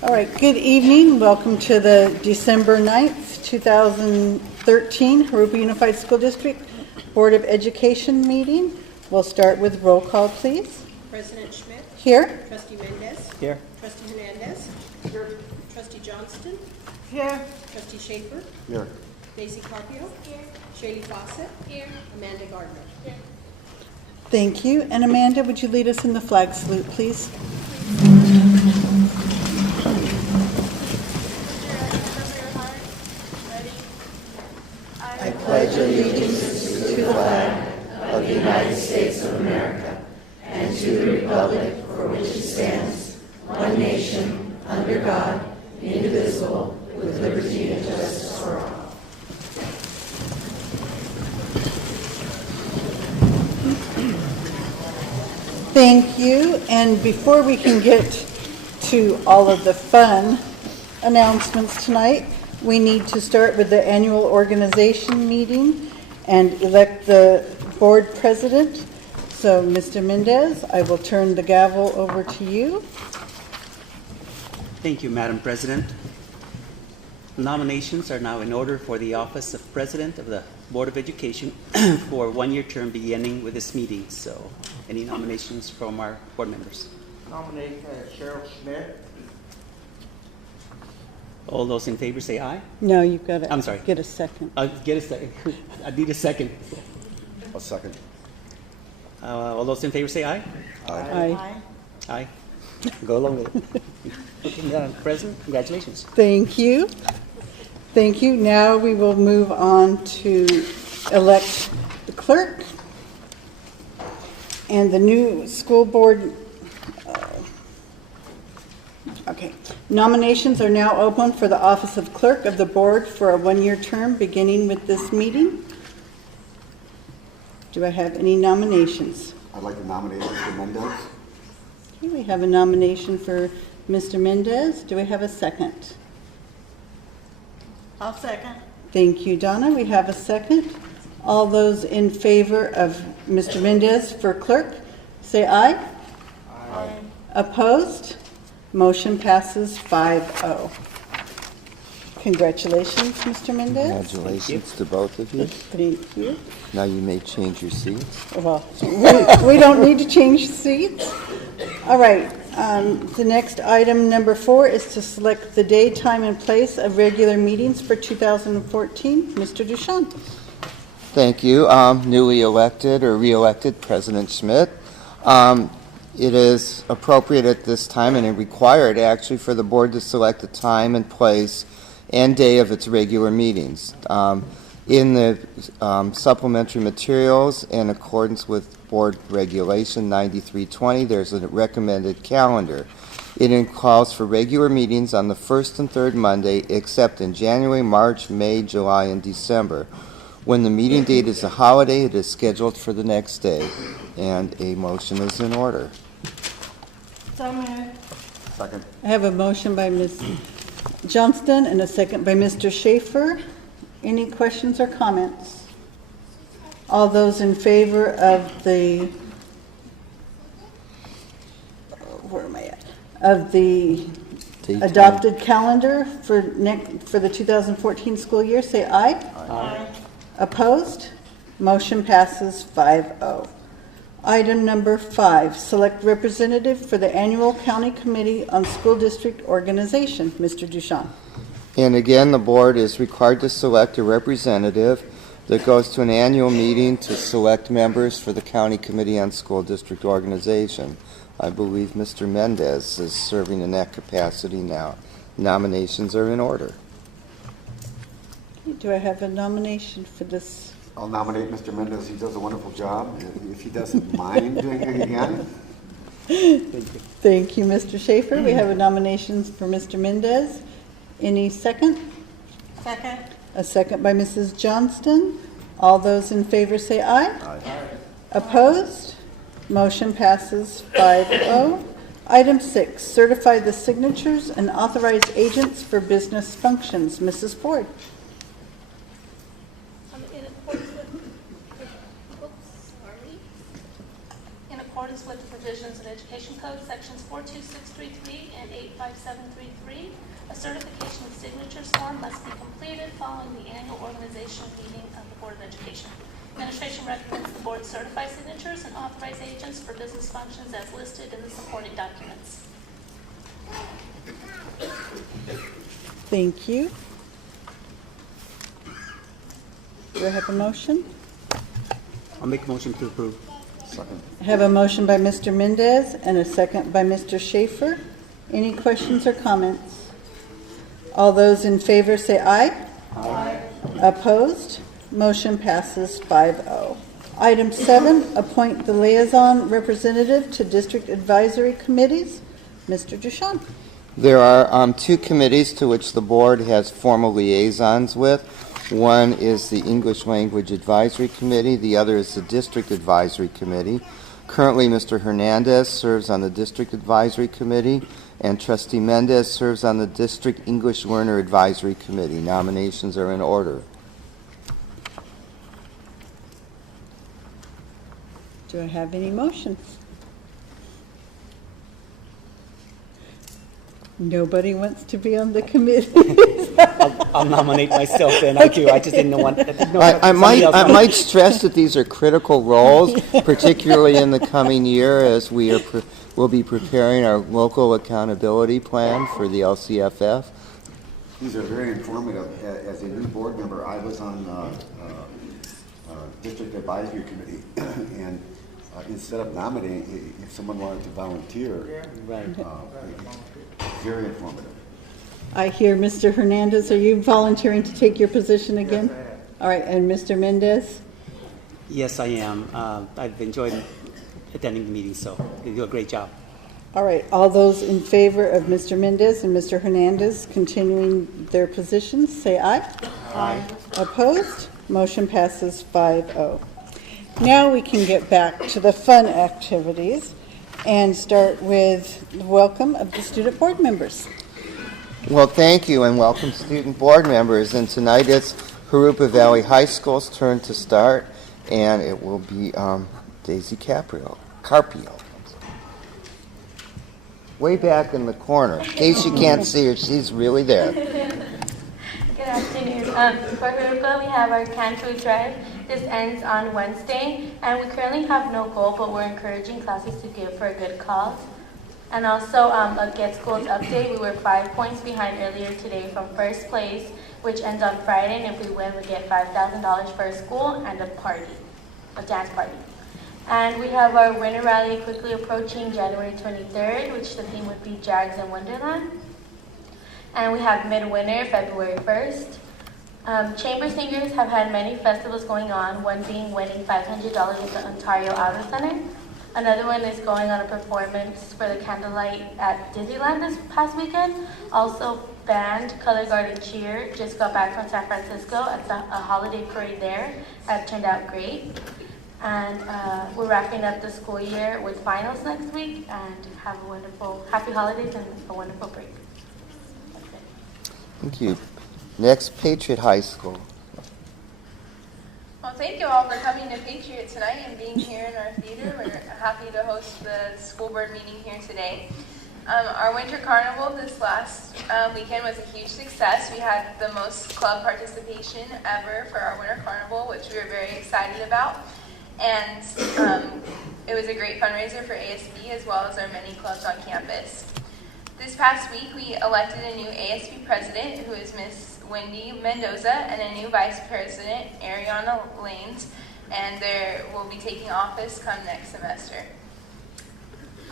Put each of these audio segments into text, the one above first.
All right, good evening. Welcome to the December 9th, 2013 Jurupa Unified School District Board of Education meeting. We'll start with roll call, please. President Schmidt. Here. Trustee Mendez. Here. Trustee Hernandez. Here. Trustee Johnston. Here. Trustee Schaefer. Here. Daisy Carpio. Here. Shaylee Fawcett. Here. Amanda Gardner. Here. Thank you. And Amanda, would you lead us in the flag salute, please? I pledge allegiance to the flag of the United States of America and to the republic for which it stands, one nation, under God, indivisible, with liberty and justice for all. Thank you. And before we can get to all of the fun announcements tonight, we need to start with the annual organization meeting and elect the board president. So, Mr. Mendez, I will turn the gavel over to you. Thank you, Madam President. Nominations are now in order for the office of President of the Board of Education for a one-year term beginning with this meeting. So, any nominations from our board members? Nominate Cheryl Schmidt. All those in favor say aye. No, you've got to I'm sorry. get a second. Get a second. I need a second. A second. All those in favor say aye. Aye. Aye. Go along with it. Okay, Madam President, congratulations. Thank you. Thank you. Now we will move on to elect the clerk and the new school board. Okay. Nominations are now open for the office of clerk of the board for a one-year term beginning with this meeting. Do I have any nominations? I'd like to nominate Mr. Mendez. Okay, we have a nomination for Mr. Mendez. Do we have a second? I'll second. Thank you, Donna. We have a second. All those in favor of Mr. Mendez for clerk, say aye. Aye. Opposed? Motion passes 5-0. Congratulations, Mr. Mendez. Congratulations to both of you. Thank you. Now you may change your seats. Well, we don't need to change seats. All right. The next item, number 4, is to select the day, time, and place of regular meetings for 2014. Mr. Duchamp. Thank you. Newly elected or re-elected President Schmidt. It is appropriate at this time and required actually for the board to select the time and place and day of its regular meetings. In the supplementary materials, in accordance with Board Regulation 9320, there's a recommended calendar. It calls for regular meetings on the first and third Monday, except in January, March, May, July, and December. When the meeting date is a holiday, it is scheduled for the next day, and a motion is in order. So moved. Second. I have a motion by Ms. Johnston and a second by Mr. Schaefer. Any questions or comments? All those in favor of the, where am I at? Of the adopted calendar for the 2014 school year, say aye. Aye. Opposed? Motion passes 5-0. Item number 5, select representative for the annual county committee on school district organization. Mr. Duchamp. And again, the board is required to select a representative that goes to an annual meeting to select members for the County Committee on School District Organization. I believe Mr. Mendez is serving in that capacity now. Nominations are in order. Do I have a nomination for this? I'll nominate Mr. Mendez. He does a wonderful job. If he doesn't mind doing it again. Thank you, Mr. Schaefer. We have a nomination for Mr. Mendez. Any second? Second. A second by Mrs. Johnston. All those in favor say aye. Aye. Opposed? Motion passes 5-0. Item 6, certify the signatures and authorize agents for business functions. Mrs. Ford. In accordance with provisions of Education Code, Sections 42633 and 85733. A certification of signatures form must be completed following the annual organizational meeting of the Board of Education. Administration recommends the board certify signatures and authorize agents for business functions as listed in the supporting documents. Thank you. Do I have a motion? I'll make a motion to approve. Second. I have a motion by Mr. Mendez and a second by Mr. Schaefer. Any questions or comments? All those in favor say aye. Aye. Opposed? Motion passes 5-0. Item 7, appoint the liaison representative to district advisory committees. Mr. Duchamp. There are 2 committees to which the board has formal liaisons with. One is the English Language Advisory Committee. The other is the District Advisory Committee. Currently, Mr. Hernandez serves on the District Advisory Committee, and Trustee Mendez serves on the District English Learner Advisory Committee. Nominations are in order. Do I have any motions? Nobody wants to be on the committee. I'll nominate myself then. I do. I just didn't know what. I might stress that these are critical roles, particularly in the coming year as we'll be preparing our local accountability plan for the LCFF. These are very informative. As a new board member, I was on District Advisory Committee, and instead of nominating, if someone wanted to volunteer, Right. very informative. I hear Mr. Hernandez, are you volunteering to take your position again? Yes, I am. All right, and Mr. Mendez? Yes, I am. I've enjoyed attending the meeting, so you do a great job. All right, all those in favor of Mr. Mendez and Mr. Hernandez continuing their positions, say aye. Aye. Opposed? Motion passes 5-0. Now we can get back to the fun activities and start with the welcome of the student board members. Well, thank you, and welcome student board members. And tonight it's Jurupa Valley High School's turn to start, and it will be Daisy Carpio. Way back in the corner. In case you can't see her, she's really there. Good afternoon. For Jurupa, we have our canned food drive. This ends on Wednesday, and we currently have no goal, but we're encouraging classes to give for a good cause. And also, a Get Schools update, we were 5 points behind earlier today from first place, which ends on Friday, and if we win, we get $5,000 for a school and a dance party. And we have our winter rally quickly approaching January 23rd, which the theme would be Jags in Wonderland. And we have Midwinter, February 1st. Chamber singers have had many festivals going on, one being winning $500 at the Ontario Outer Center. Another one is going on a performance for the candlelight at Disneyland this past weekend. Also, band Color Guarded Cheer just got back from San Francisco at a holiday parade there. That turned out great. And we're wrapping up the school year with finals next week, and have a wonderful, happy holidays and a wonderful break. That's it. Thank you. Next, Patriot High School. Well, thank you all for coming to Patriot tonight and being here in our theater. We're happy to host the school board meeting here today. Our winter carnival this last weekend was a huge success. We had the most club participation ever for our winter carnival, which we were very excited about. And it was a great fundraiser for ASB as well as our many clubs on campus. This past week, we elected a new ASB president, who is Miss Wendy Mendoza, and a new vice president, Ariana Lanes, and they will be taking office come next semester.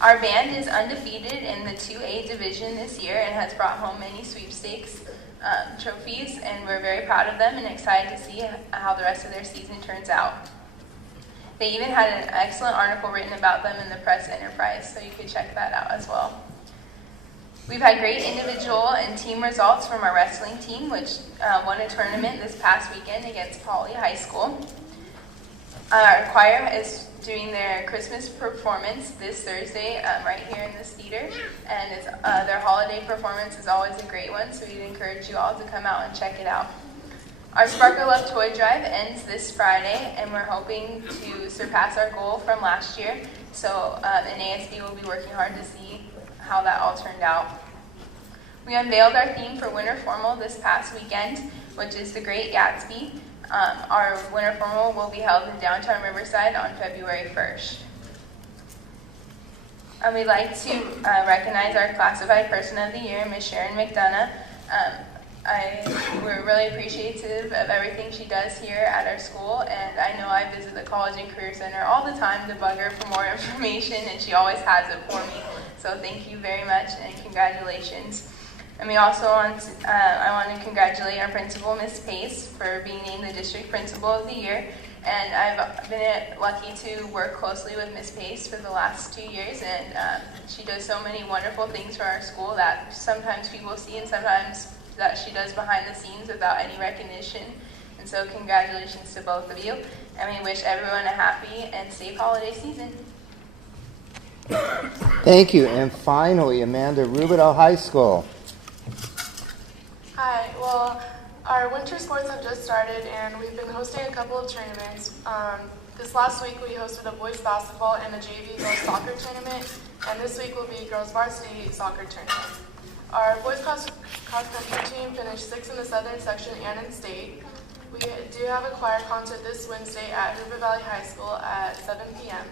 Our band is undefeated in the 2A division this year and has brought home many sweepstakes trophies, and we're very proud of them and excited to see how the rest of their season turns out. They even had an excellent article written about them in the Press Enterprise, so you could check that out as well. We've had great individual and team results from our wrestling team, which won a tournament this past weekend against Pauley High School. Our choir is doing their Christmas performance this Thursday right here in this theater, and their holiday performance is always a great one, so we'd encourage you all to come out and check it out. Our Sparkle Up Toy Drive ends this Friday, and we're hoping to surpass our goal from last year, So in ASB, we'll be working hard to see how that all turned out. We unveiled our theme for Winter Formal this past weekend, which is The Great Gatsby. Our Winter Formal will be held in downtown Riverside on February 1st. We'd like to recognize our Classified Person of the Year, Ms. Sharon McDonough. We're really appreciative of everything she does here at our school, and I know I visit the College and Career Center all the time to bug her for more information, and she always has it for me. So thank you very much, and congratulations. And we also I want to congratulate our principal, Ms. Pace, for being named the District Principal of the Year. And I've been lucky to work closely with Ms. Pace for the last 2 years, and she does so many wonderful things for our school that sometimes people see and sometimes that she does behind the scenes without any recognition. And so congratulations to both of you, and we wish everyone a happy and safe holiday season. Thank you. And finally, Amanda, Rubidel High School. Hi, well, our winter sports have just started and we've been hosting a couple of tournaments. This last week we hosted a boys basketball and a JV girls soccer tournament, and this week will be girls varsity soccer tournament. Our boys cross-country team finished 6th in the Southern section and in state. We do have a choir concert this Wednesday at Jurupa Valley High School at 7 p.m.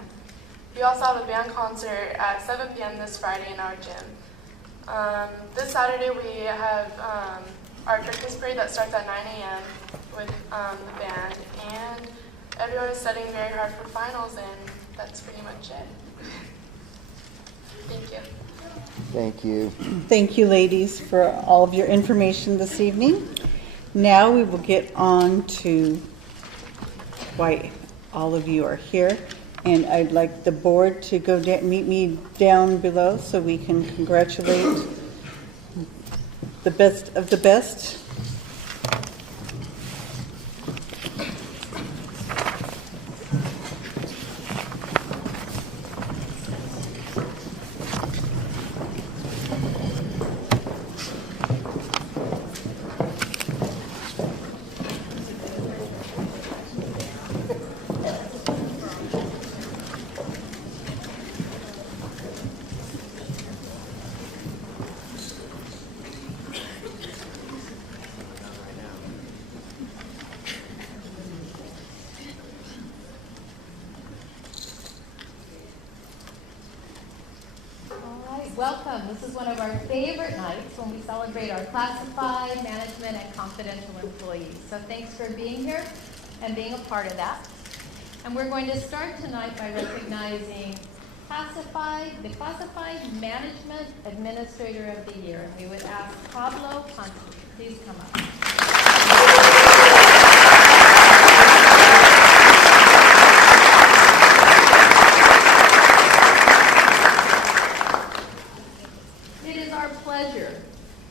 We also have a band concert at 7 p.m. this Friday in our gym. This Saturday we have our Christmas parade that starts at 9 a.m. with the band, and everyone is studying very hard for finals, and that's pretty much it. Thank you. Thank you. Thank you, ladies, for all of your information this evening. Now we will get on to why all of you are here. And I'd like the board to go meet me down below so we can congratulate the best of the best. Welcome. This is one of our favorite nights when we celebrate our classified, management, and confidential employees. So thanks for being here and being a part of that. And we're going to start tonight by recognizing the Classified Management Administrator of the Year. And we would ask Pablo Ponce, please come up.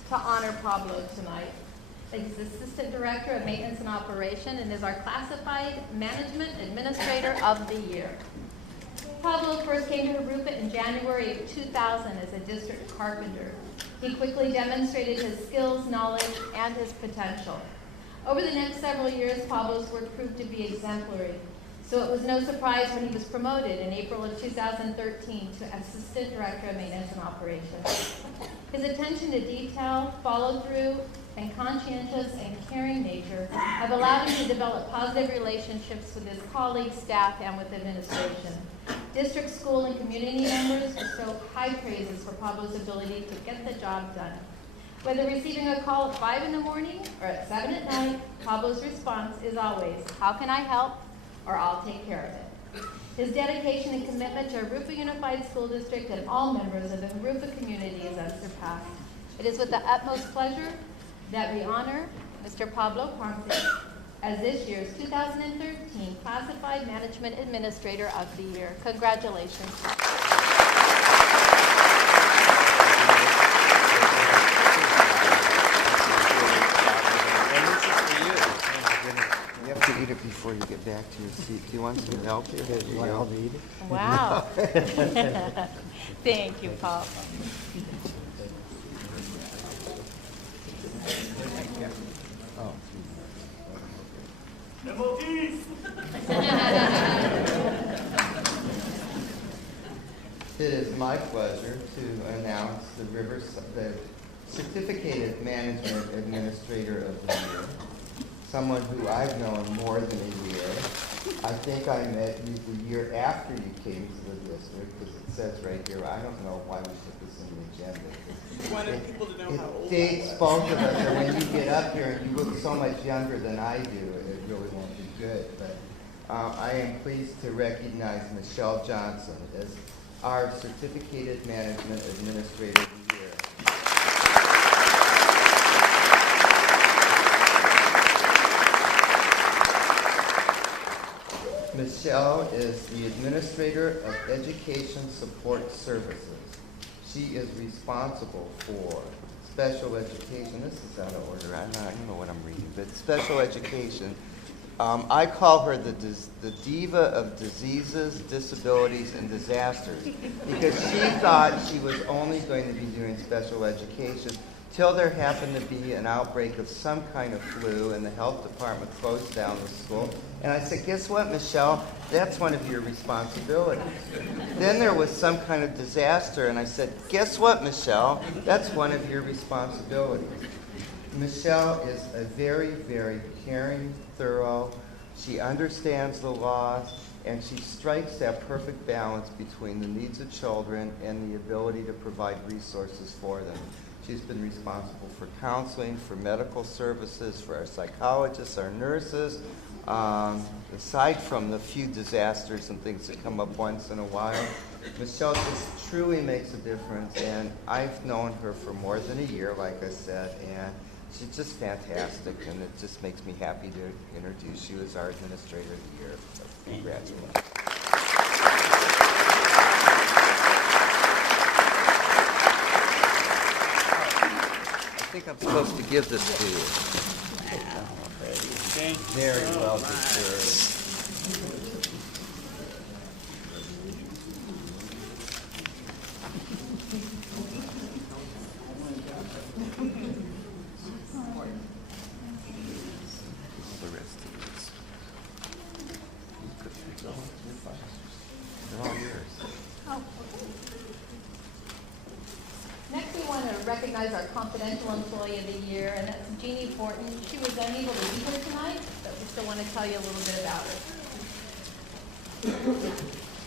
To honor Pablo tonight. He's the Assistant Director of Maintenance and Operation and is our Classified Management Administrator of the Year. Pablo first came to Jurupa in January of 2000 as a district carpenter. He quickly demonstrated his skills, knowledge, and his potential. Over the next several years, Pablo's work proved to be exemplary. So it was no surprise when he was promoted in April of 2013 to Assistant Director of Maintenance and Operations. His attention to detail, follow-through, and conscientious and caring nature have allowed him to develop positive relationships with his colleagues, staff, and with administration. District, school, and community members bestow high praises for Pablo's ability to get the job done. Whether receiving a call at 5 in the morning or at 7 at night, Pablo's response is always, "How can I help?" or "I'll take care of it." His dedication and commitment to Jurupa Unified School District and all members of the Jurupa community is unsurpassed. It is with the utmost pleasure that we honor Mr. Pablo Ponce as this year's 2013 Classified Management Administrator of the Year. Congratulations. You have to eat it before you get back to your seat. Do you want some help here? You want help eat it? Wow. Thank you, Pablo. Oh. the Certificated Management Administrator of the Year, someone who I've known more than a year. I think I met you the year after you came to the district, because it says right here, I don't know why we put this in the agenda. You wanted people to know how old It dates both of us, and when you get up here and you look so much younger than I do, it really won't be good. But I am pleased to recognize Michelle Johnson as our Certificated Management Administrator of the Year. Michelle is the Administrator of Education Support Services. She is responsible for special education. This is out of order. I don't know what I'm reading, but special education. I call her the diva of diseases, disabilities, and disasters, because she thought she was only going to be doing special education till there happened to be an outbreak of some kind of flu and the health department closed down the school. And I said, guess what, Michelle? That's one of your responsibilities. Then there was some kind of disaster, and I said, guess what, Michelle? That's one of your responsibilities. Michelle is a very, very caring, thorough. She understands the laws, and she strikes that perfect balance between the needs of children and the ability to provide resources for them. She's been responsible for counseling, for medical services, for our psychologists, our nurses, aside from the few disasters and things that come up once in a while. Michelle just truly makes a difference, and I've known her for more than a year, like I said, and she's just fantastic, and it just makes me happy to introduce you as our Administrator of the Year. So congratulations. I think I'm supposed to give this to you. Very well deserved. Recognize our confidential employee of the year, and that's Jeannie Fortin. She was unable to be here tonight, but we still want to tell you a little bit about her.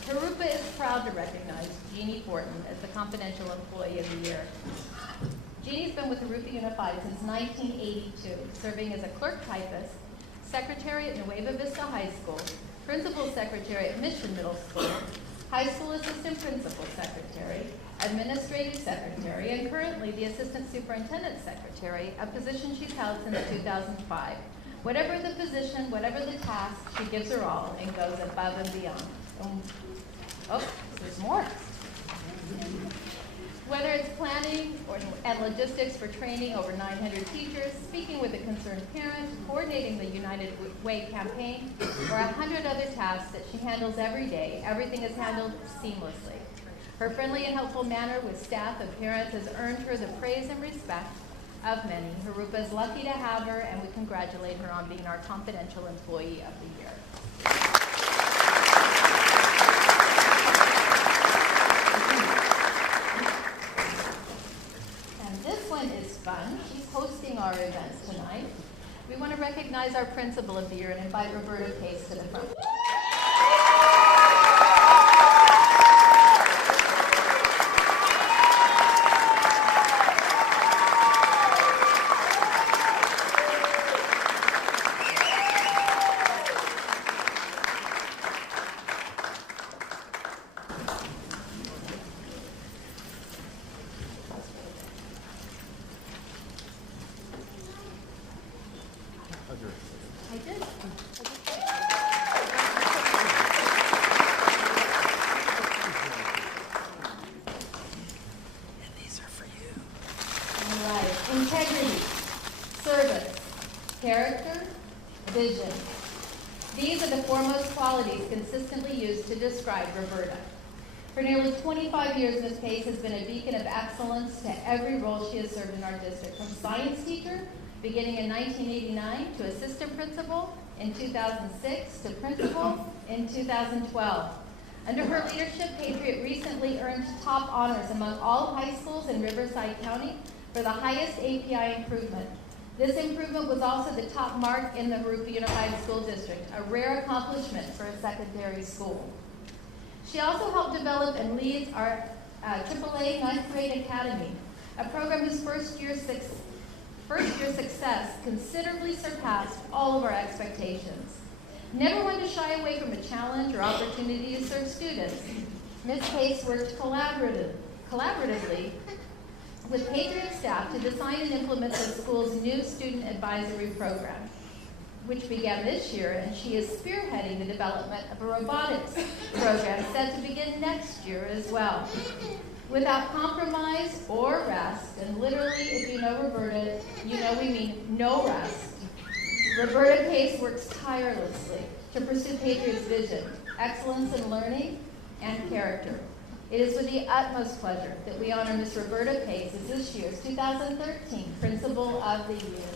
Jurupa is proud to recognize Jeannie Fortin as the confidential employee of the year. Jeannie's been with Jurupa Unified since 1982, serving as a clerk typist, secretary at Nueva Vista High School, principal secretary at Mission Middle School, high school assistant principal secretary, administrative secretary, and currently the assistant superintendent secretary, a position she's held since 2005. Whatever the position, whatever the task, she gives her all and goes above and beyond. There's more. Whether it's planning and logistics for training over 900 teachers, speaking with a concerned parent, coordinating the United Way campaign, or 100 other tasks that she handles every day, everything is handled seamlessly. Her friendly and helpful manner with staff and parents has earned her the praise and respect of many. Jurupa is lucky to have her, and we congratulate her on being our confidential employee of the year. And this one is fun. She's hosting our event tonight. We want to recognize our principal of the year and invite Roberta Case to the front. I did. And these are for you. All right. Integrity, service, character, vision. These are the foremost qualities consistently used to describe Roberta. For nearly 25 years, Ms. Pace has been a beacon of excellence to every role she has served in our district, from science teacher, beginning in 1989, to assistant principal in 2006, to principal in 2012. Under her leadership, Patriot recently earned top honors among all high schools in Riverside County for the highest API improvement. This improvement was also the top mark in the Jurupa Unified School District, a rare accomplishment for a secondary school. She also helped develop and leads our AAA Ninth Grade Academy, a program whose first year success considerably surpassed all of our expectations. Never one to shy away from a challenge or opportunity to serve students, Ms. Case worked collaboratively with Patriot staff to design and implement the school's new student advisory program, which began this year, and she is spearheading the development of a robotics program set to begin next year as well. Without compromise or rest, and literally, if you know Roberta, you know we mean no rest, Roberta Pace works tirelessly to pursue Patriot's vision, excellence in learning and character. It is with the utmost pleasure that we honor Ms. Roberta Pace as this year's 2013 Principal of the Year.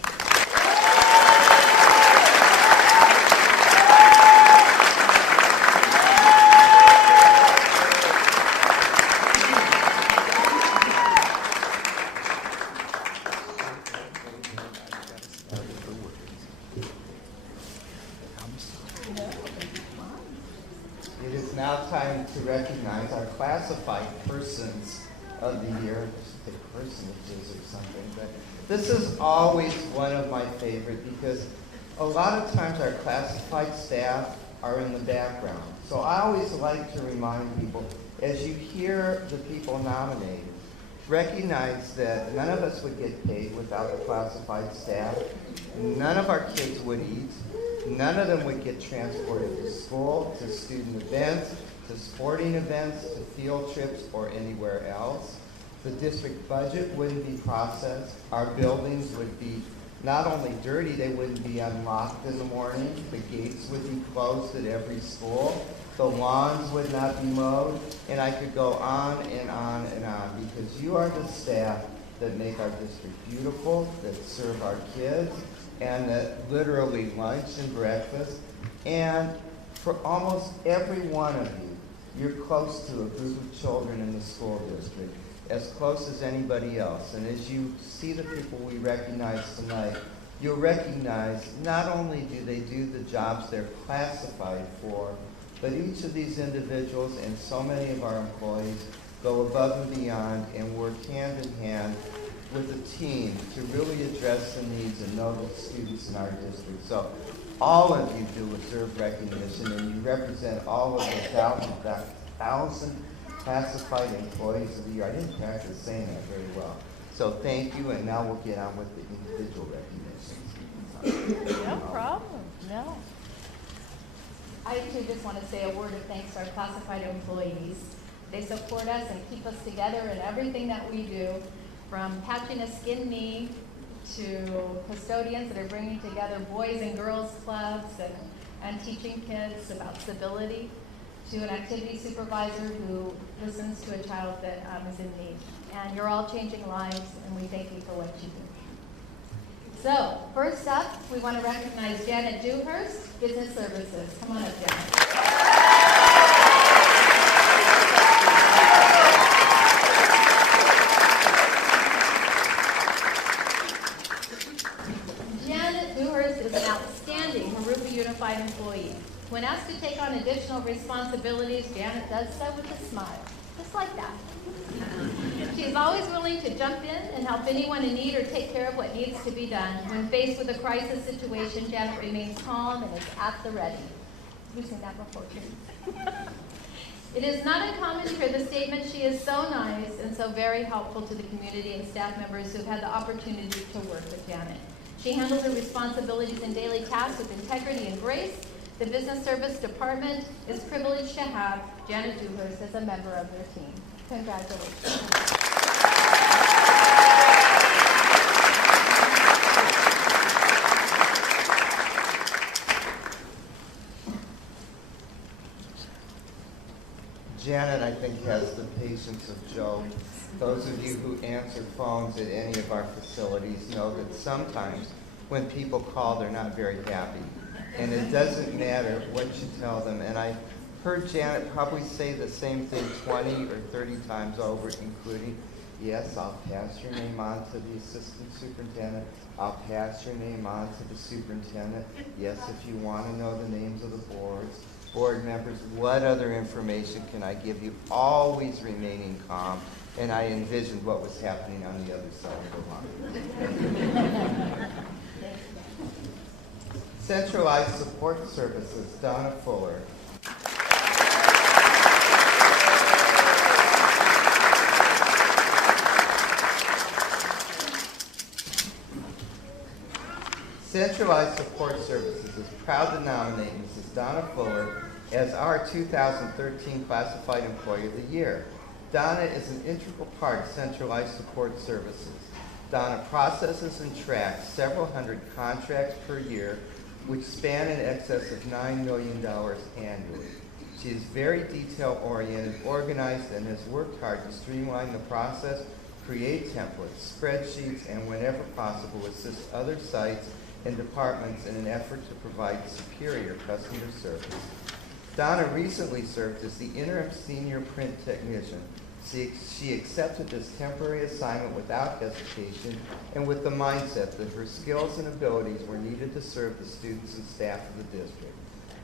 It is now time to recognize our classified persons of the year. Just pick personages or something, but this is always one of my favorite because a lot of times our classified staff are in the background. So I always like to remind people, as you hear the people nominated, recognize that none of us would get paid without the classified staff. None of our kids would eat. None of them would get transported to school, to student events, to sporting events, to field trips, or anywhere else. The district budget wouldn't be processed. Our buildings would be not only dirty, they wouldn't be unlocked in the morning. The gates would be closed at every school. The lawns would not be mowed. And I could go on and on and on because you are the staff that make our district beautiful, that serve our kids, and that literally lunch and breakfast. And for almost every one of you, you're close to a group of children in the school district, as close as anybody else. And as you see the people we recognize tonight, you'll recognize not only do they do the jobs they're classified for, but each of these individuals and so many of our employees go above and beyond and work hand in hand with a team to really address the needs and know the students in our district. So all of you do deserve recognition, and you represent all of the thousand classified employees of the year. I didn't practice saying that very well. So thank you, and now we'll get on with the individual recognitions. No problem, no. I too just want to say a word of thanks to our classified employees. They support us and keep us together in everything that we do, from patching a skin knee to custodians that are bringing together boys and girls clubs and teaching kids about civility, to an activity supervisor who listens to a child that is in need. And you're all changing lives, and we thank you for what you do. So, first up, we want to recognize Janet Dewhurst, Business Services. Come on up, Janet. Janet Dewhurst is an outstanding Jurupa Unified employee. When asked to take on additional responsibilities, Janet does so with a smile, just like that. She is always willing to jump in and help anyone in need or take care of what needs to be done. When faced with a crisis situation, Janet remains calm and is at the ready. You've seen that before, too. It is not uncommon to hear the statement, "She is so nice and so very helpful to the community and staff members who've had the opportunity to work with Janet." She handles her responsibilities and daily tasks with integrity and grace. The Business Service Department is privileged to have Janet Dewhurst as a member of their team. Congratulations. Janet, I think, has the patience of Job. Those of you who answer phones at any of our facilities know that sometimes when people call, they're not very happy. And it doesn't matter what you tell them. And I heard Janet probably say the same thing 20 or 30 times over, including, yes, I'll pass your name on to the assistant superintendent. I'll pass your name on to the superintendent. Yes, if you want to know the names of the board members, what other information can I give you? Always remaining calm. And I envisioned what was happening on the other side of the line. Centralized Support Services, Donna Fuller. Centralized Support Services is proud to nominate Mrs. Donna Fuller as our 2013 Classified Employee of the Year. Donna is an integral part of Centralized Support Services. Donna processes and tracks several hundred contracts per year, which span in excess of $9 million annually. She is very detail-oriented, organized, and has worked hard to streamline the process, create templates, spreadsheets, and whenever possible, assist other sites and departments in an effort to provide superior customer service. Donna recently served as the interim senior print technician. She accepted this temporary assignment without hesitation and with the mindset that her skills and abilities were needed to serve the students and staff of the district.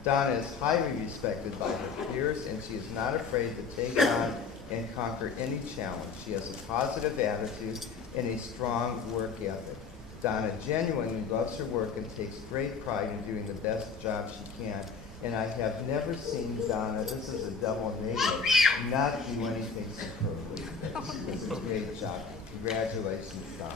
Donna is highly respected by her peers, and she is not afraid to take on and conquer any challenge. She has a positive attitude and a strong work ethic. Donna genuinely loves her work and takes great pride in doing the best job she can. And I have never seen Donna, this is a double negative, not do anything superbly. This is a great job. Congratulations, Donna.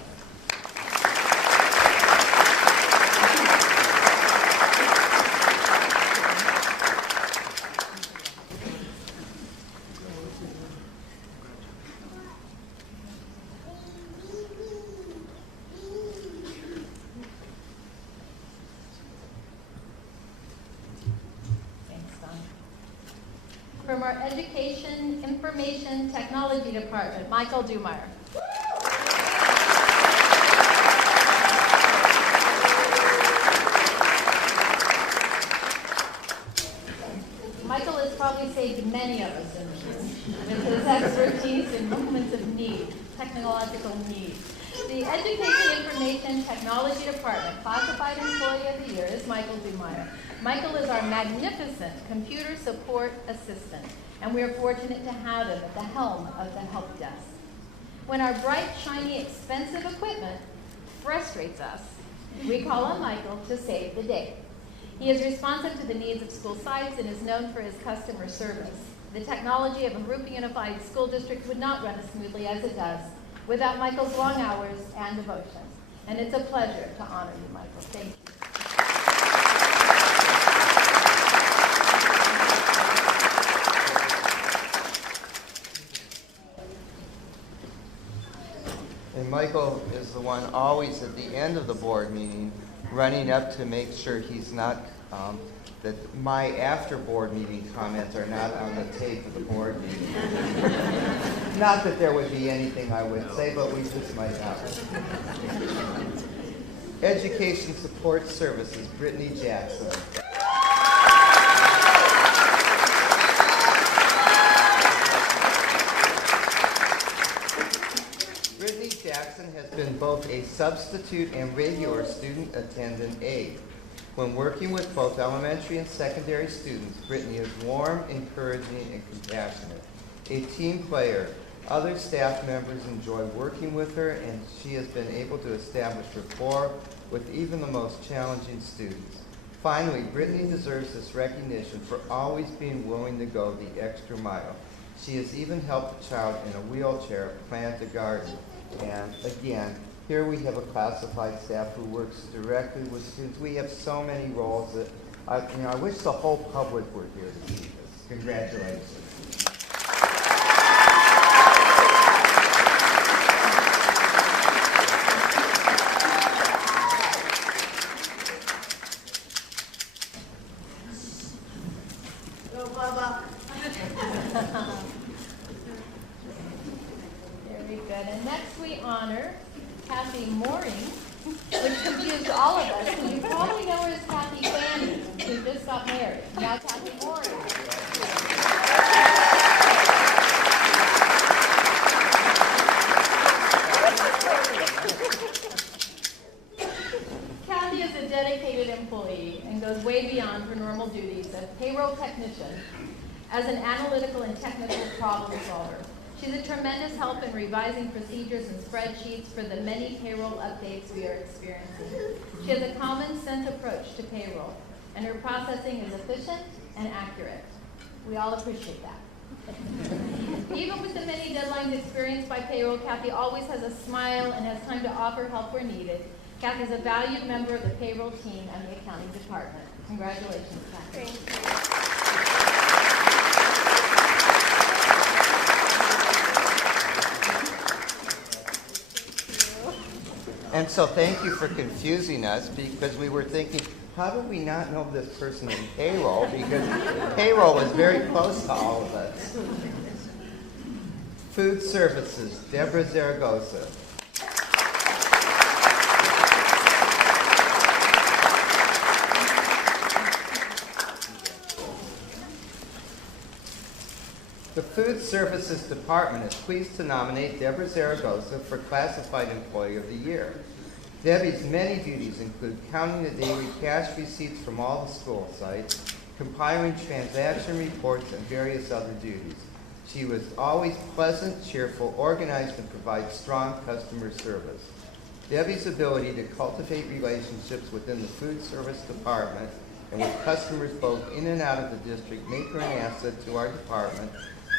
From our Education Information Technology Department, Michael Dumeyer. Michael has probably saved many of us with his expertise in moments of need, technological need. The Education Information Technology Department Classified Employee of the Year is Michael Dumeyer. Michael is our magnificent computer support assistant, and we are fortunate to have him at the helm of the help desk. When our bright, shiny, expensive equipment frustrates us, we call on Michael to save the day. He is responsive to the needs of school sites and is known for his customer service. The technology of a Jurupa Unified School District would not run as smoothly as it does without Michael's long hours and devotion. And it's a pleasure to honor you, Michael. Thank you. And Michael is the one always at the end of the board meeting running up to make sure he's not, that my after board meeting comments are not on the tape of the board meeting. Not that there would be anything I would say, but we just might not. Education Support Services, Brittany Jackson. Brittany Jackson has been both a substitute and regular student attendant aide. When working with both elementary and secondary students, Brittany is warm, encouraging, and compassionate. A team player, other staff members enjoy working with her, and she has been able to establish rapport with even the most challenging students. Finally, Brittany deserves this recognition for always being willing to go the extra mile. She has even helped a child in a wheelchair plant a garden. And again, here we have a classified staff who works directly with students. We have so many roles that I wish the whole public were here to see this. Congratulations. Very good. And next we honor Kathy Mooring, which confused all of us, because you probably know her as Kathy Fanny, who just got married. Now Kathy Mooring. dedicated employee and goes way beyond her normal duties as payroll technician as an analytical and technical problem solver. She's a tremendous help in revising procedures and spreadsheets for the many payroll updates we are experiencing. She has a common sense approach to payroll, and her processing is efficient and accurate. We all appreciate that. Even with the many deadlines experienced by payroll, Kathy always has a smile and has time to offer help where needed. Kathy is a valued member of the payroll team and the accounting department. Congratulations, Kathy. And so thank you for confusing us, because we were thinking, how did we not know this person in payroll? Because payroll was very close to all of us. Food Services, Deborah Zaragoza. The Food Services Department is pleased to nominate Deborah Zaragoza for Classified Employee of the Year. Debbie's many duties include counting the daily cash receipts from all the school sites, compiling transaction reports, and various other duties. She was always pleasant, cheerful, organized, and provides strong customer service. Debbie's ability to cultivate relationships within the food service department and with customers both in and out of the district make her an asset to our department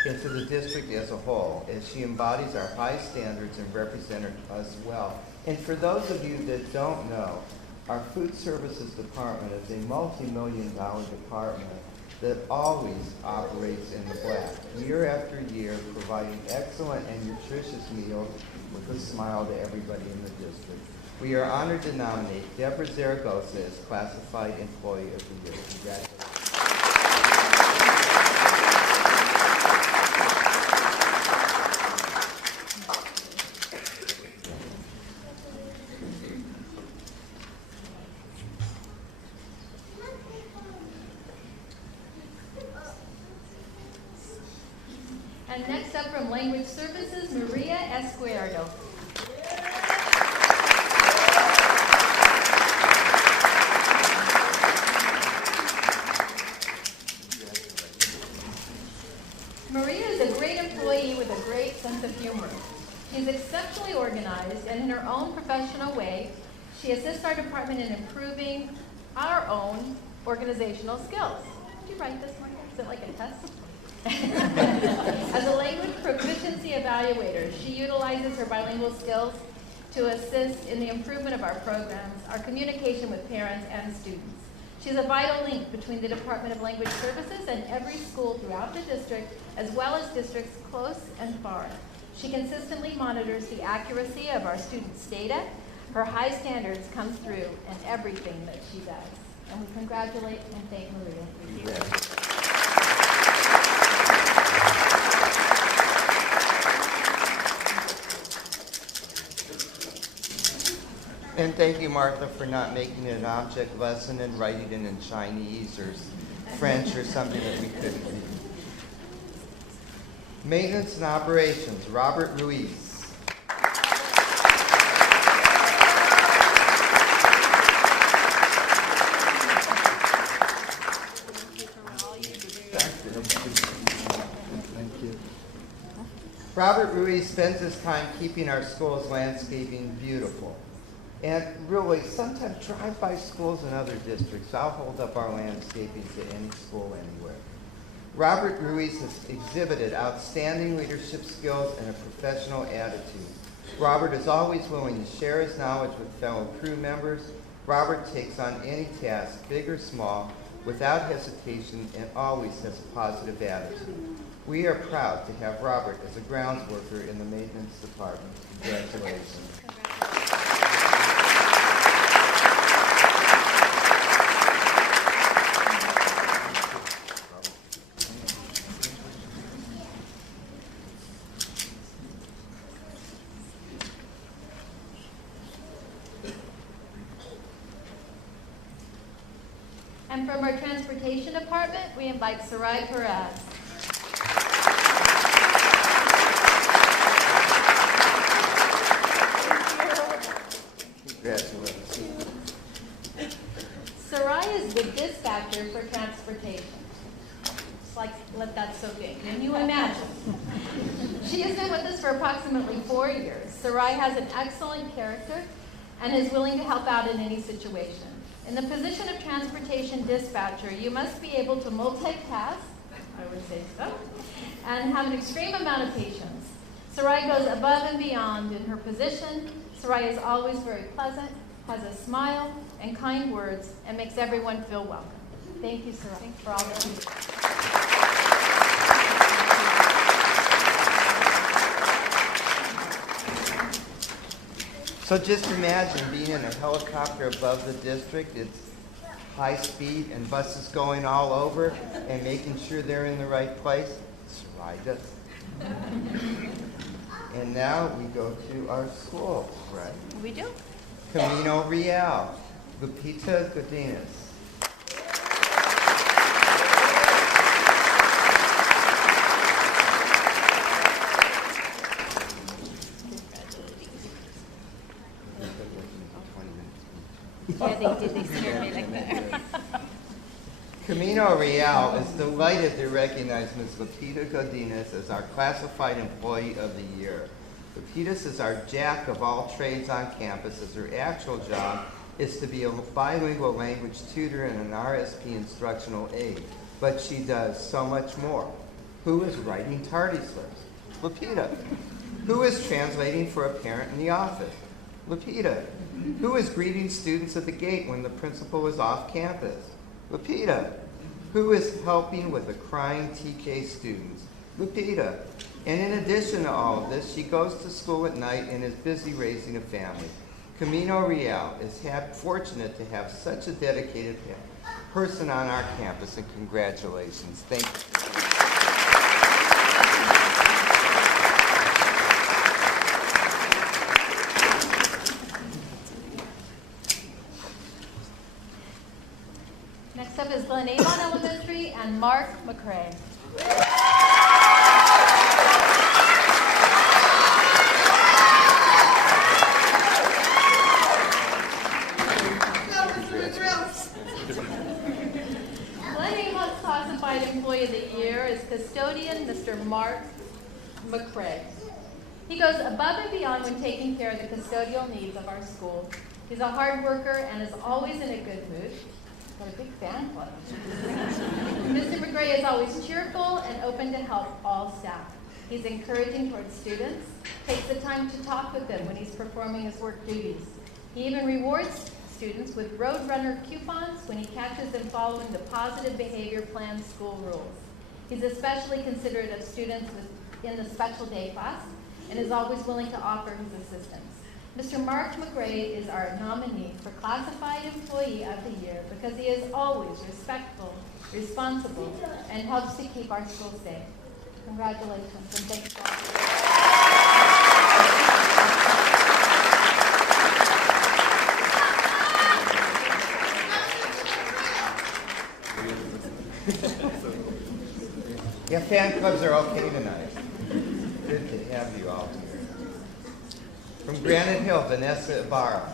and to the district as a whole, as she embodies our high standards and represents us well. And for those of you that don't know, our food services department is a multi-million-dollar department that always operates in the black, year after year, providing excellent and nutritious meals with a smile to everybody in the district. We are honored to nominate Deborah Zaragoza as Classified Employee of the Year. Congratulations. And next up from Language Services, Maria Esquerdo. Maria is a great employee with a great sense of humor. She's exceptionally organized, and in her own professional way, she assists our department in improving our own organizational skills. Did you write this one? Is it like a test? As a language proficiency evaluator, she utilizes her bilingual skills to assist in the improvement of our programs, our communication with parents and students. She's a vital link between the Department of Language Services and every school throughout the district, as well as districts close and far. She consistently monitors the accuracy of our students' data. Her high standards come through in everything that she does. And we congratulate and thank Maria. Thank you. And thank you, Martha, for not making it an object lesson and writing it in Chinese or French or something that we couldn't read. Maintenance and Operations, Robert Ruiz. Robert Ruiz spends his time keeping our school's landscaping beautiful. And really, sometimes drive by schools in other districts. I'll hold up our landscaping to any school anywhere. Robert Ruiz has exhibited outstanding leadership skills and a professional attitude. Robert is always willing to share his knowledge with fellow crew members. Robert takes on any task, big or small, without hesitation and always has a positive attitude. We are proud to have Robert as a grounds worker in the maintenance department. Congratulations. And from our transportation department, we invite Sarai Perez. Congratulations. Sarai is the dispatcher for transportation. Just like, let that soak in. Can you imagine? She has been with us for approximately 4 years. Sarai has an excellent character and is willing to help out in any situation. In the position of transportation dispatcher, you must be able to multitask, I would say so, and have an extreme amount of patience. Sarai goes above and beyond in her position. Sarai is always very pleasant, has a smile and kind words, and makes everyone feel welcome. Thank you, Sarai, for all that you do. So just imagine being in a helicopter above the district. It's high speed and buses going all over and making sure they're in the right place. Sarai does. And now we go to our school, right? We do. Camino Real, Lupita Godinez. Yeah, they did. They scared me like that. Camino Real is delighted to recognize Ms. Lupita Godinez as our Classified Employee of the Year. Lupita is our jack of all trades on campus, as her actual job is to be a bilingual language tutor and an RSP instructional aide. But she does so much more. Who is writing tardy slips? Lupita. Who is translating for a parent in the office? Lupita. Who is greeting students at the gate when the principal is off campus? Lupita. Who is helping with the crying TK students? Lupita. And in addition to all of this, she goes to school at night and is busy raising a family. Camino Real is fortunate to have such a dedicated person on our campus, and congratulations. Thank you. Next up is Glen Avon Elementary and Mark McCrae. Glen Avon's Classified Employee of the Year is custodian Mr. Mark McCrae. He goes above and beyond when taking care of the custodial needs of our school. He's a hard worker and is always in a good mood. Got a big fan club. Mr. McGray is always cheerful and open to help all staff. He's encouraging towards students, takes the time to talk with them when he's performing his work duties. He even rewards students with Roadrunner coupons when he catches them following the positive behavior plan school rules. He's especially considerate of students in the special day class and is always willing to offer his assistance. Mr. Mark McGray is our nominee for Classified Employee of the Year because he is always respectful, responsible, and helps to keep our school safe. Congratulations, and thanks for Yeah, fan clubs are okay tonight. Good to have you all here. From Granite Hill, Vanessa Ibarra.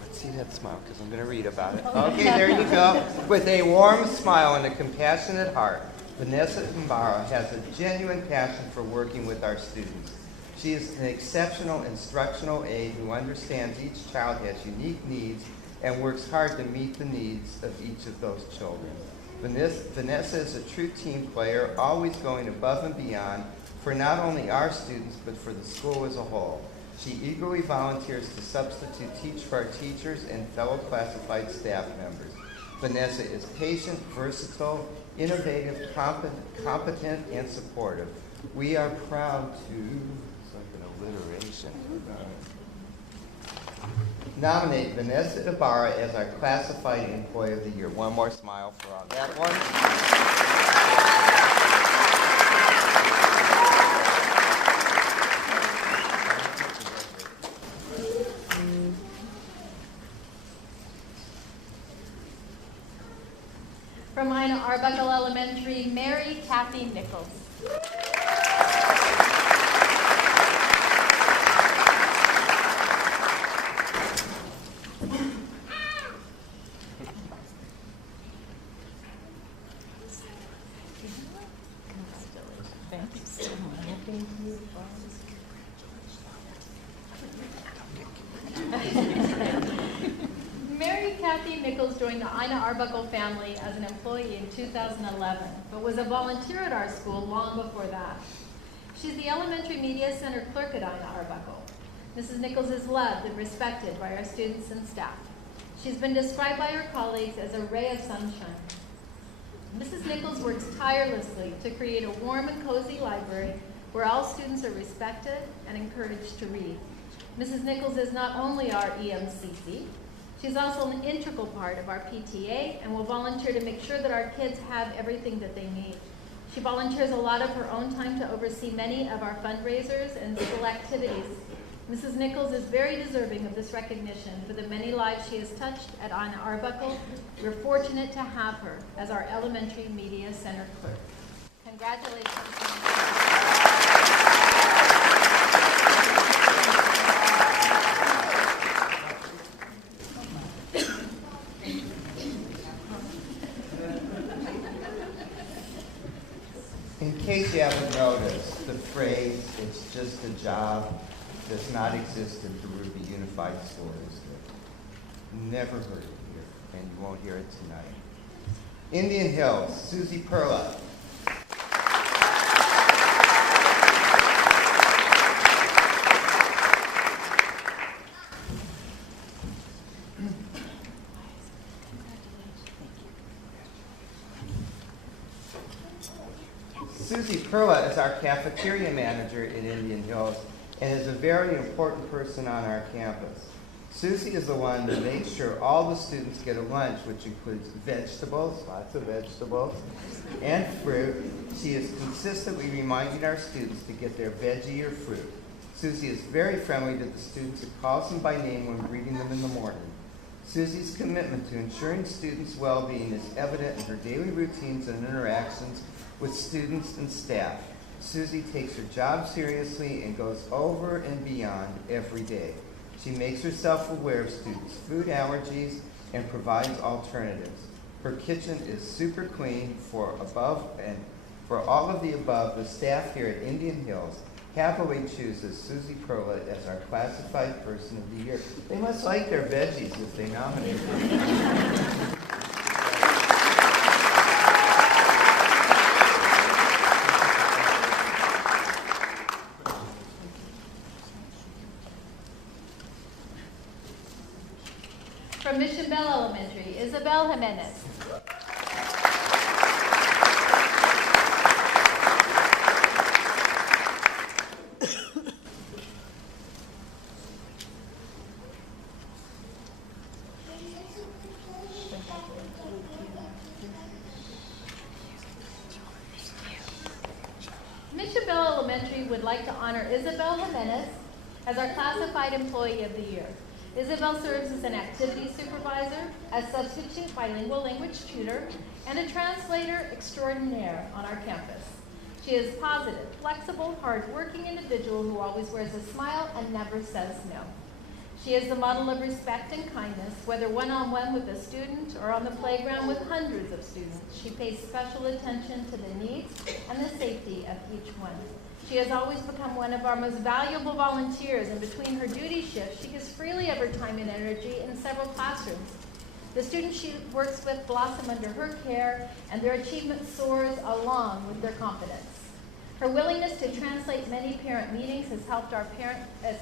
Let's see that smile, because I'm going to read about it. Okay, there you go. With a warm smile and a compassionate heart, Vanessa Ibarra has a genuine passion for working with our students. She is an exceptional instructional aide who understands each child has unique needs and works hard to meet the needs of each of those children. Vanessa is a true team player, always going above and beyond for not only our students, but for the school as a whole. She eagerly volunteers to substitute teach for our teachers and fellow classified staff members. Vanessa is patient, versatile, innovative, competent, and supportive. We are proud to, it's like an alliteration, nominate Vanessa Ibarra as our Classified Employee of the Year. One more smile for all that one. From Ina Arbuckle Elementary, Mary Kathy Nichols. Mary Kathy Nichols joined the Ina Arbuckle family as an employee in 2011, but was a volunteer at our school long before that. She's the Elementary Media Center clerk at Ina Arbuckle. Mrs. Nichols is loved and respected by our students and staff. She's been described by her colleagues as a ray of sunshine. Mrs. Nichols works tirelessly to create a warm and cozy library where all students are respected and encouraged to read. Mrs. Nichols is not only our EMCC, she's also an integral part of our PTA and will volunteer to make sure that our kids have everything that they need. She volunteers a lot of her own time to oversee many of our fundraisers and school activities. Mrs. Nichols is very deserving of this recognition for the many lives she has touched at Ina Arbuckle. We're fortunate to have her as our Elementary Media Center clerk. Congratulations. In case you haven't noticed, the phrase, "it's just a job," does not exist in Jurupa Unified School District. Never heard it here, and you won't hear it tonight. Indian Hills, Susie Perla. Susie Perla is our cafeteria manager in Indian Hills and is a very important person on our campus. Susie is the one that makes sure all the students get a lunch, which includes vegetables, lots of vegetables, and fruit. She is consistently reminding our students to get their veggie or fruit. Susie is very friendly to the students and calls them by name when greeting them in the morning. Susie's commitment to ensuring students' well-being is evident in her daily routines and interactions with students and staff. Susie takes her job seriously and goes over and beyond every day. She makes herself aware of students' food allergies and provides alternatives. Her kitchen is super clean. For all of the above, the staff here at Indian Hills happily chooses Susie Perla as our classified person of the year. They must like their veggies if they nominate her. From Mission Bell Elementary, Isabel Jimenez. Mission Bell Elementary would like to honor Isabel Jimenez as our classified employee of the year. Isabel serves as an activity supervisor, a substitute bilingual language tutor, and a translator extraordinaire on our campus. She is a positive, flexible, hard-working individual who always wears a smile and never says no. She is the model of respect and kindness, whether one-on-one with a student or on the playground with hundreds of students. She pays special attention to the needs and the safety of each one. She has always become one of our most valuable volunteers, and between her duty shifts, she gives freely of her time and energy in several classrooms. The students she works with blossom under her care, and their achievement soars along with their confidence. Her willingness to translate many parent meetings has helped us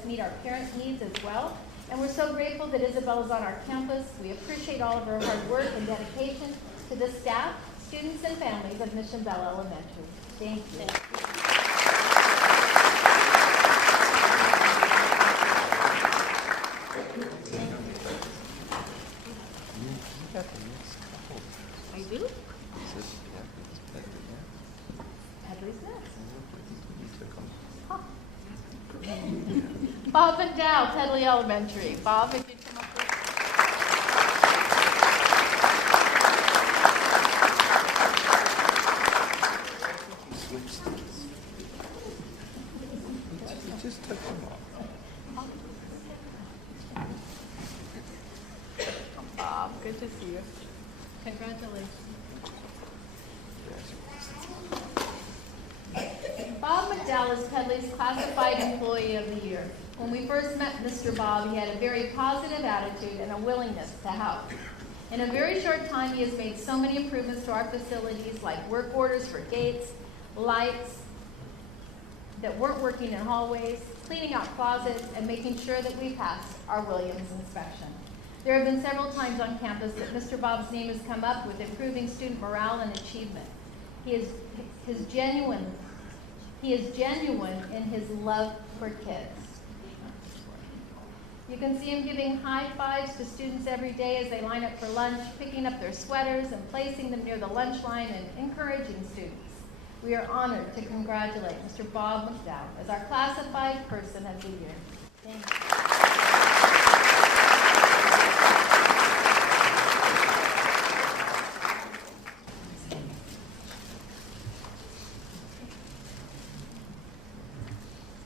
meet our parent needs as well, and we're so grateful that Isabel is on our campus. We appreciate all of her hard work and dedication to the staff, students, and families of Mission Bell Elementary. Thank you. I do? Hadley's next. Huh. Bob and Dow, Pedley Elementary. Bob, if you'd come up with Congratulations. Bob McDowell is Pedley's Classified Employee of the Year. When we first met Mr. Bob, he had a very positive attitude and a willingness to help. In a very short time, he has made so many improvements to our facilities, like work orders for gates, lights that weren't working in hallways, cleaning out closets, and making sure that we passed our Williams inspection. There have been several times on campus that Mr. Bob's name has come up with improving student morale and achievement. He is genuine in his love for kids. You can see him giving high fives to students every day as they line up for lunch, picking up their sweaters and placing them near the lunch line and encouraging students. We are honored to congratulate Mr. Bob McDowell as our Classified Person of the Year. Thank you.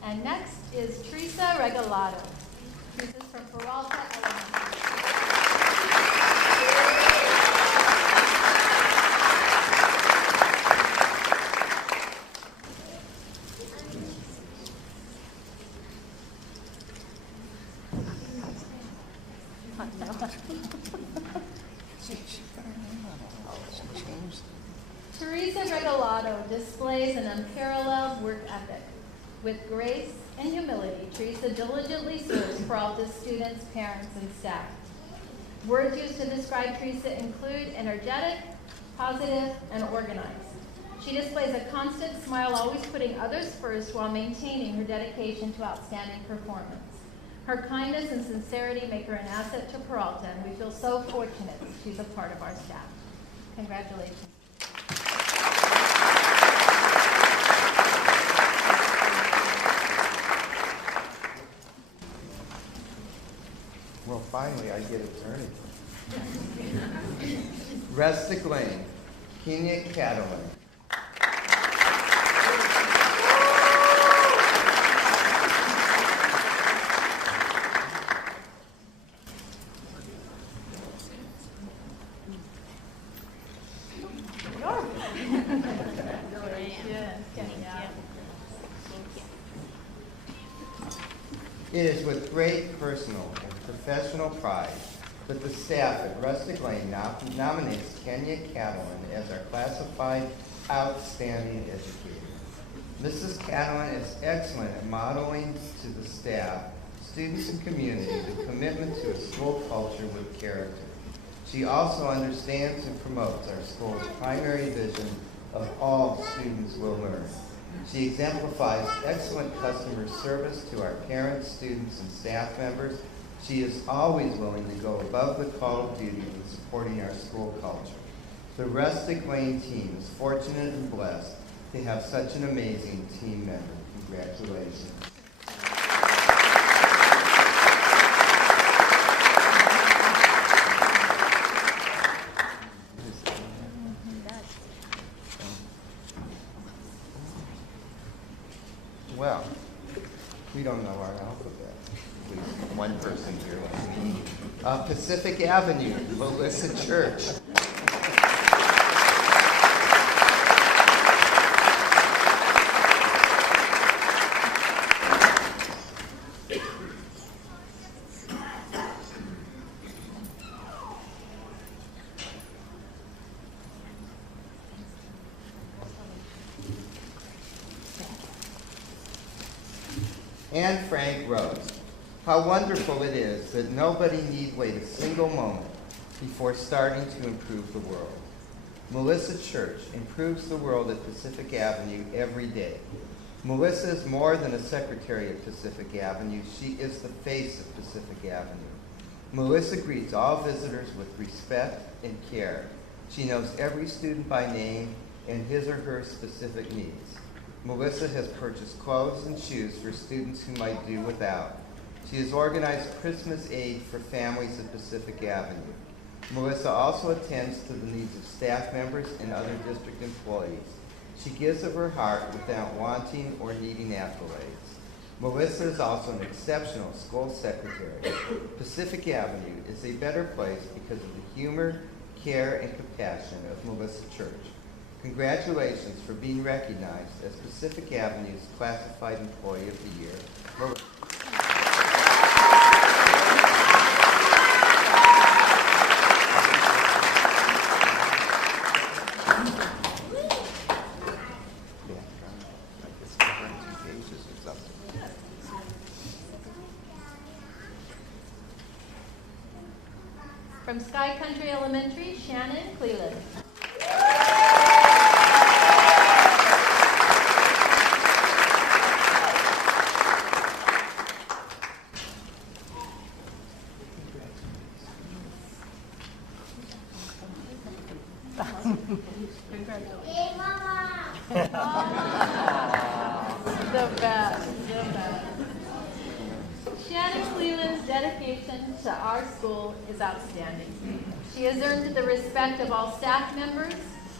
And next is Teresa Regalado. This is from Peralta Elementary. Teresa Regalado displays an unparalleled work ethic. With grace and humility, Teresa diligently serves Peralta's students, parents, and staff. Words used to describe Teresa include energetic, positive, and organized. She displays a constant smile, always putting others first while maintaining her dedication to outstanding performance. Her kindness and sincerity make her an asset to Peralta, and we feel so fortunate that she's a part of our staff. Congratulations. Well, finally, I get a turn. Rustic Lane, Kenya Catalan. It is with great personal and professional pride that the staff at Rustic Lane nominates Kenya Catalan as our classified outstanding educator. Mrs. Catalan is excellent at modeling to the staff, students, and community the commitment to a school culture with character. She also understands and promotes our school's primary vision of all students will learn. She exemplifies excellent customer service to our parents, students, and staff members. She is always willing to go above the call of duty in supporting our school culture. The Rustic Lane team is fortunate and blessed to have such an amazing team member. Congratulations. Well, we don't know our alphabet. At least one person here. Pacific Avenue, Melissa Church. And Frank Rose. How wonderful it is that nobody need wait a single moment before starting to improve the world. Melissa Church improves the world at Pacific Avenue every day. Melissa is more than a secretary at Pacific Avenue. She is the face of Pacific Avenue. Melissa greets all visitors with respect and care. She knows every student by name and his or her specific needs. Melissa has purchased clothes and shoes for students who might do without. She has organized Christmas aid for families at Pacific Avenue. Melissa also attends to the needs of staff members and other district employees. She gives of her heart without wanting or needing accolades. Melissa is also an exceptional school secretary. Pacific Avenue is a better place because of the humor, care, and compassion of Melissa Church. Congratulations for being recognized as Pacific Avenue's Classified Employee of the Year. Melissa. From Sky Country Elementary, Shannon Cleland. Hey, Mama! The best, the best. Shannon Cleland's dedication to our school is outstanding. She has earned the respect of all staff members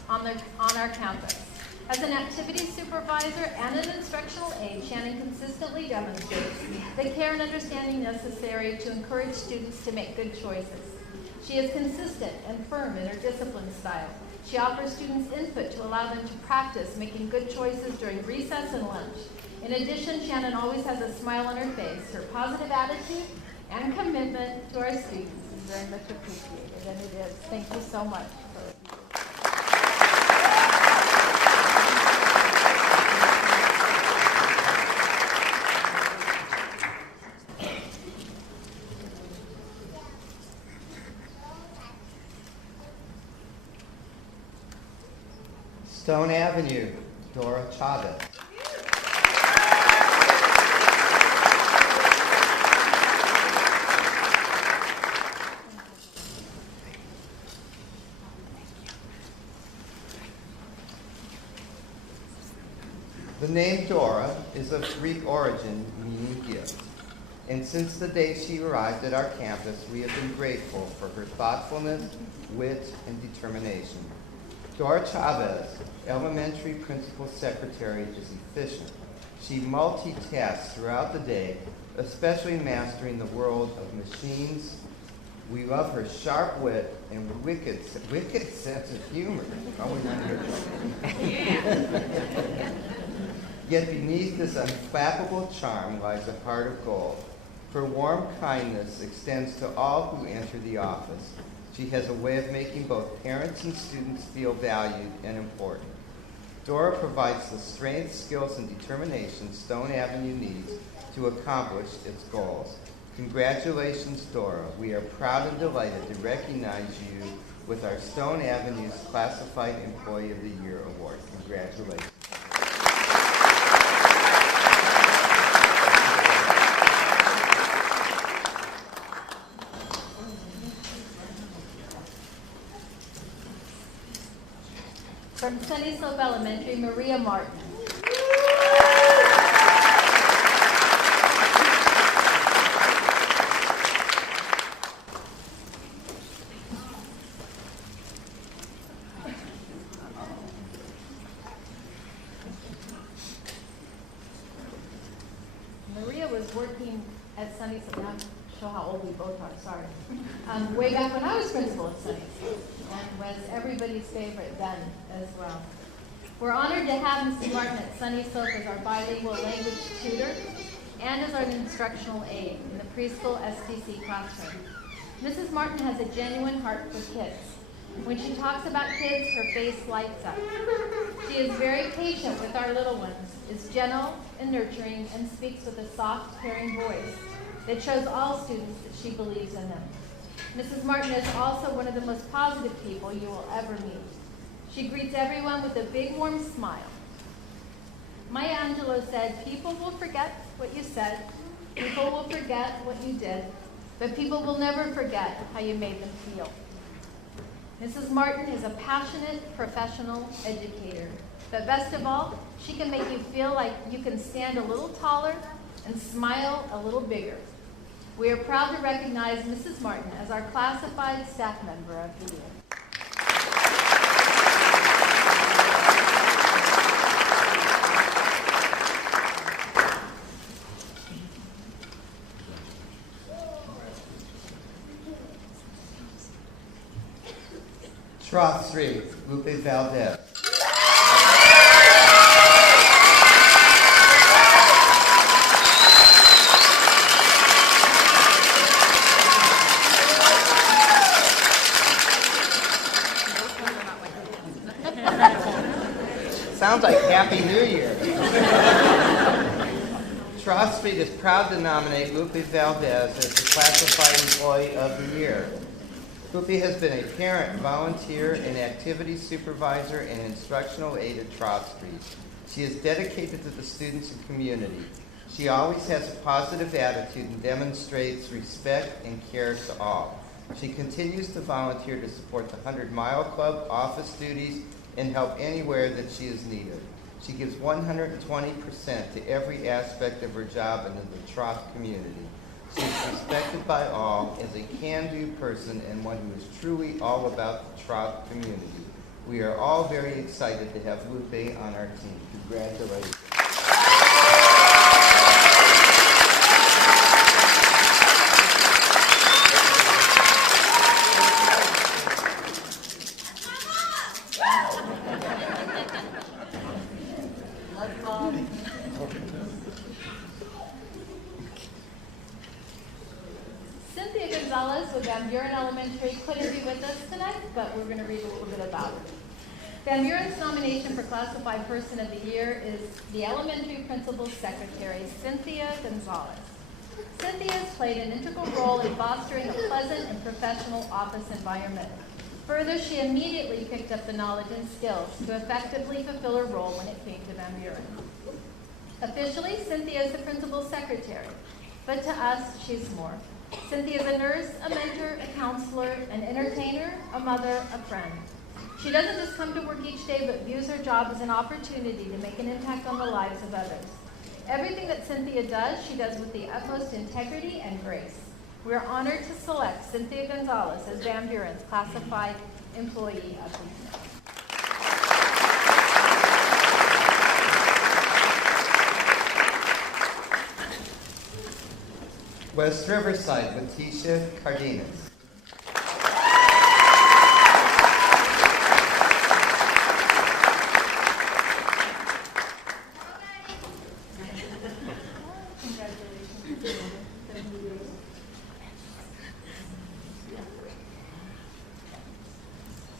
on our campus. As an activity supervisor and an instructional aide, Shannon consistently demonstrates the care and understanding necessary to encourage students to make good choices. She is consistent and firm in her discipline style. She offers students input to allow them to practice making good choices during recess and lunch. In addition, Shannon always has a smile on her face. Her positive attitude and commitment to our students is very much appreciated, and it is. Thank you so much. Stone Avenue, Dora Chavez. The name Dora is of Greek origin, meaning gift. And since the day she arrived at our campus, we have been grateful for her thoughtfulness, wit, and determination. Dora Chavez, elementary principal secretary, is efficient. She multitasks throughout the day, especially mastering the world of machines. We love her sharp wit and wicked sense of humor. Yet beneath this unflappable charm lies a heart of gold. Her warm kindness extends to all who enter the office. She has a way of making both parents and students feel valued and important. Dora provides the strength, skills, and determination Stone Avenue needs to accomplish its goals. Congratulations, Dora. We are proud and delighted to recognize you with our Stone Avenue's Classified Employee of the Year Award. Congratulations. From Sunny Slope Elementary, Maria Martin. Maria was working at Sunny Slope. Now, show how old we both are, sorry. Way back when I was principal at Sunny Slope, and was everybody's favorite then as well. We're honored to have Mrs. Martin at Sunny Slope as our bilingual language tutor and as our instructional aide in the preschool SPC classroom. Mrs. Martin has a genuine heart for kids. When she talks about kids, her face lights up. She is very patient with our little ones, is gentle and nurturing, and speaks with a soft, caring voice that shows all students that she believes in them. Mrs. Martin is also one of the most positive people you will ever meet. She greets everyone with a big, warm smile. Maya Angelou said, "People will forget what you said, people will forget what you did, but people will never forget how you made them feel." Mrs. Martin is a passionate, professional educator, but best of all, she can make you feel like you can stand a little taller and smile a little bigger. We are proud to recognize Mrs. Martin as our classified staff member of the year. Troth 3, Lupe Valdez. Sounds like Happy New Year. Troth Street is proud to nominate Lupe Valdez as the Classified Employee of the Year. Lupe has been a parent, volunteer, and activity supervisor and instructional aide at Troth Street. She is dedicated to the students and community. She always has a positive attitude and demonstrates respect and care to all. She continues to volunteer to support the 100 Mile Club, office duties, and help anywhere that she is needed. She gives 120% to every aspect of her job and in the Troth community. She is respected by all as a can-do person and one who is truly all about the Troth community. We are all very excited to have Lupe on our team. Congratulations. Cynthia Gonzalez with Van Buren Elementary couldn't be with us tonight, but we're going to read a little bit about her. Van Buren's nomination for Classified Person of the Year is the Elementary Principal's Secretary, Cynthia Gonzalez. Cynthia has played an integral role in fostering a pleasant and professional office environment. Further, she immediately picked up the knowledge and skills to effectively fulfill her role when it came to Van Buren. Officially, Cynthia is the Principal's Secretary, but to us, she's more. Cynthia is a nurse, a mentor, a counselor, an entertainer, a mother, a friend. She doesn't just come to work each day, but views her job as an opportunity to make an impact on the lives of others. Everything that Cynthia does, she does with the utmost integrity and grace. We are honored to select Cynthia Gonzalez as Van Buren's Classified Employee of the Year. West Riverside, Leticia Cardenas.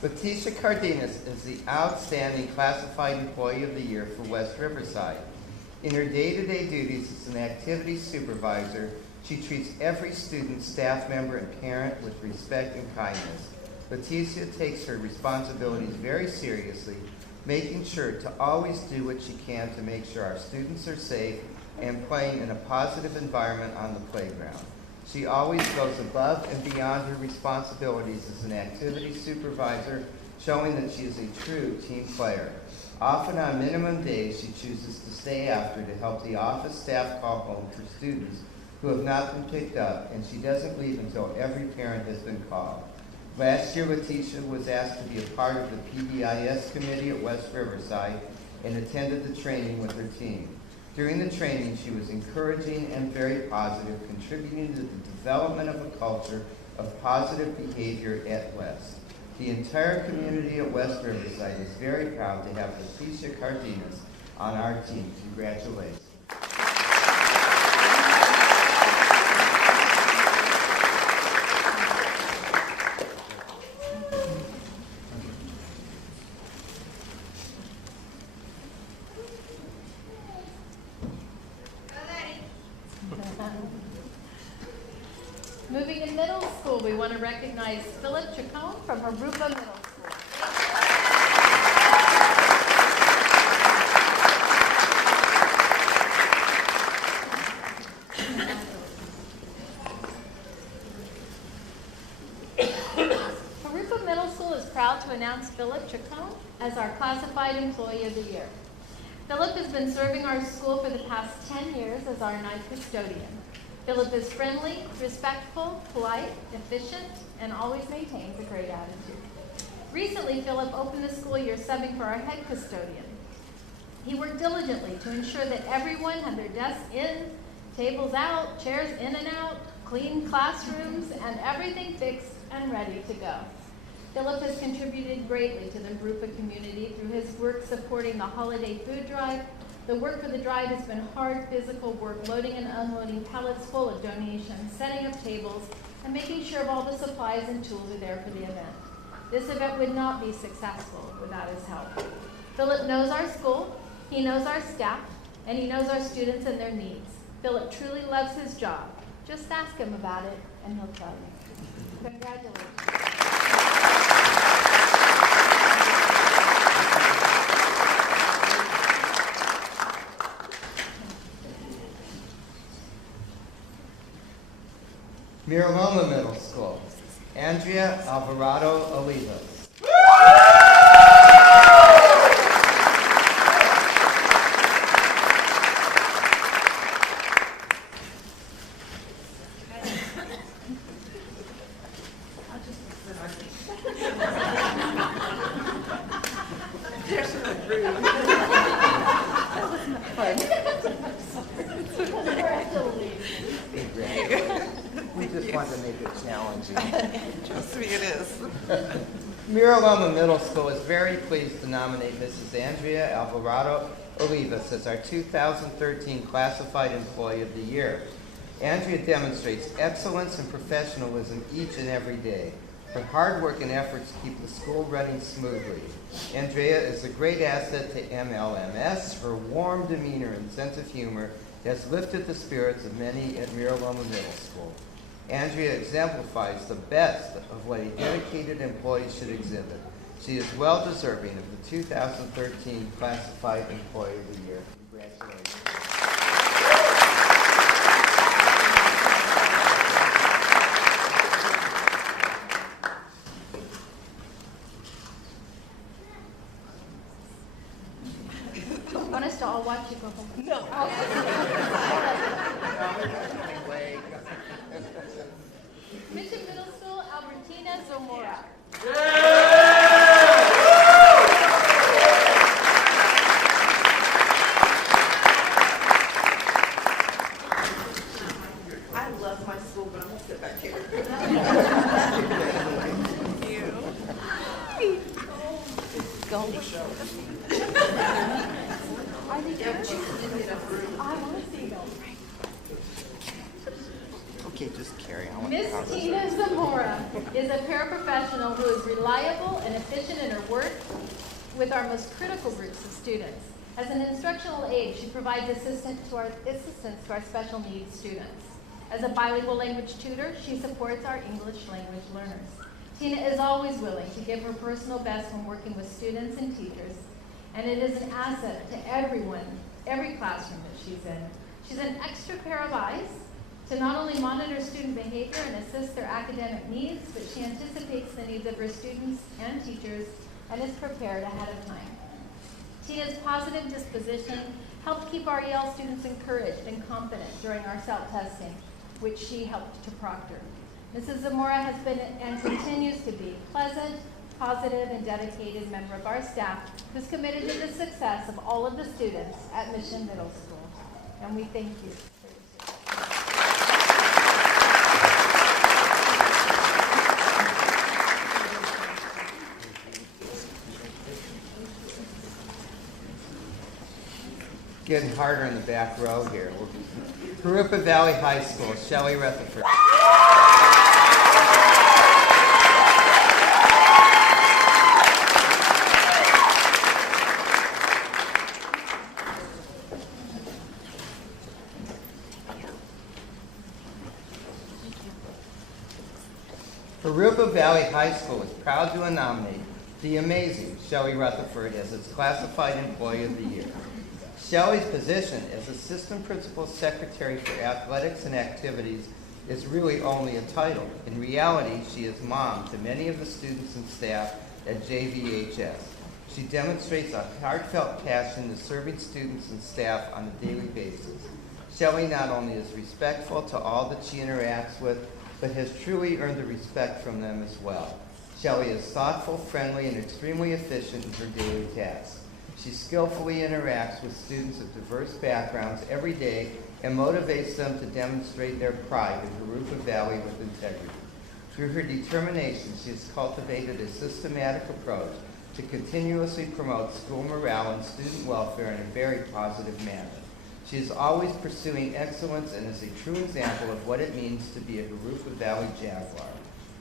Leticia Cardenas is the outstanding Classified Employee of the Year for West Riverside. In her day-to-day duties as an activity supervisor, she treats every student, staff member, and parent with respect and kindness. Leticia takes her responsibilities very seriously, making sure to always do what she can to make sure our students are safe and playing in a positive environment on the playground. She always goes above and beyond her responsibilities as an activity supervisor, showing that she is a true team player. Often on minimum days, she chooses to stay after to help the office staff call home for students who have not been picked up, and she doesn't leave until every parent has been called. Last year, Leticia was asked to be a part of the PBIS committee at West Riverside and attended the training with her team. During the training, she was encouraging and very positive, contributing to the development of a culture of positive behavior at West. The entire community at West Riverside is very proud to have Leticia Cardenas on our team. Congratulations. Moving to middle school, we want to recognize Philip Chacon from Jurupa Middle School. Jurupa Middle School is proud to announce Philip Chacon as our Classified Employee of the Year. Philip has been serving our school for the past 10 years as our ninth custodian. Philip is friendly, respectful, polite, efficient, and always maintains a great attitude. Recently, Philip opened the school year subbing for our head custodian. He worked diligently to ensure that everyone had their desks in, tables out, chairs in and out, clean classrooms, and everything fixed and ready to go. Philip has contributed greatly to the Jurupa community through his work supporting the holiday food drive. The work for the drive has been hard physical work, loading and unloading pallets full of donations, setting up tables, and making sure all the supplies and tools are there for the event. This event would not be successful without his help. Philip knows our school, he knows our staff, and he knows our students and their needs. Philip truly loves his job. Just ask him about it, and he'll tell you. Congratulations. Miraloma Middle School, Andrea Alvarado Olivas. We just wanted to make it challenging. Trust me, it is. Miraloma Middle School is very pleased to nominate Mrs. Andrea Alvarado Olivas as our 2013 Classified Employee of the Year. Andrea demonstrates excellence and professionalism each and every day. Her hard work and efforts keep the school running smoothly. Andrea is a great asset to MLMS. Her warm demeanor and sense of humor has lifted the spirits of many at Miraloma Middle School. Andrea exemplifies the best of what a dedicated employee should exhibit. She is well deserving of the 2013 Classified Employee of the Year. Congratulations. I want us to all watch you go home. No. Mission Middle School, Albertina Zamora. I love my school, but I'm going to sit back here. Okay, just carry on. Miss Tina Zamora is a paraprofessional who is reliable and efficient in her work with our most critical groups of students. As an instructional aide, she provides assistance to our special needs students. As a bilingual language tutor, she supports our English language learners. Tina is always willing to give her personal best when working with students and teachers, and it is an asset to everyone, every classroom that she's in. She's an extra pair of eyes to not only monitor student behavior and assist their academic needs, but she anticipates the needs of her students and teachers and is prepared ahead of time. Tina's positive disposition helped keep our EL students encouraged and confident during our self-testing, which she helped to proctor. Mrs. Zamora has been and continues to be pleasant, positive, and dedicated member of our staff who's committed to the success of all of the students at Mission Middle School. And we thank you. Getting harder in the back row here. Jurupa Valley High School, Shelley Rutherford. Jurupa Valley High School is proud to nominate the amazing Shelley Rutherford as its Classified Employee of the Year. Shelley's position as Assistant Principal Secretary for Athletics and Activities is really only a title. In reality, she is mom to many of the students and staff at JVHS. She demonstrates a heartfelt passion to serving students and staff on a daily basis. Shelley not only is respectful to all that she interacts with, but has truly earned the respect from them as well. Shelley is thoughtful, friendly, and extremely efficient in her daily tasks. She skillfully interacts with students of diverse backgrounds every day and motivates them to demonstrate their pride in Jurupa Valley with integrity. Through her determination, she has cultivated a systematic approach to continuously promote school morale and student welfare in a very positive manner. She is always pursuing excellence and is a true example of what it means to be a Jurupa Valley Jaguar.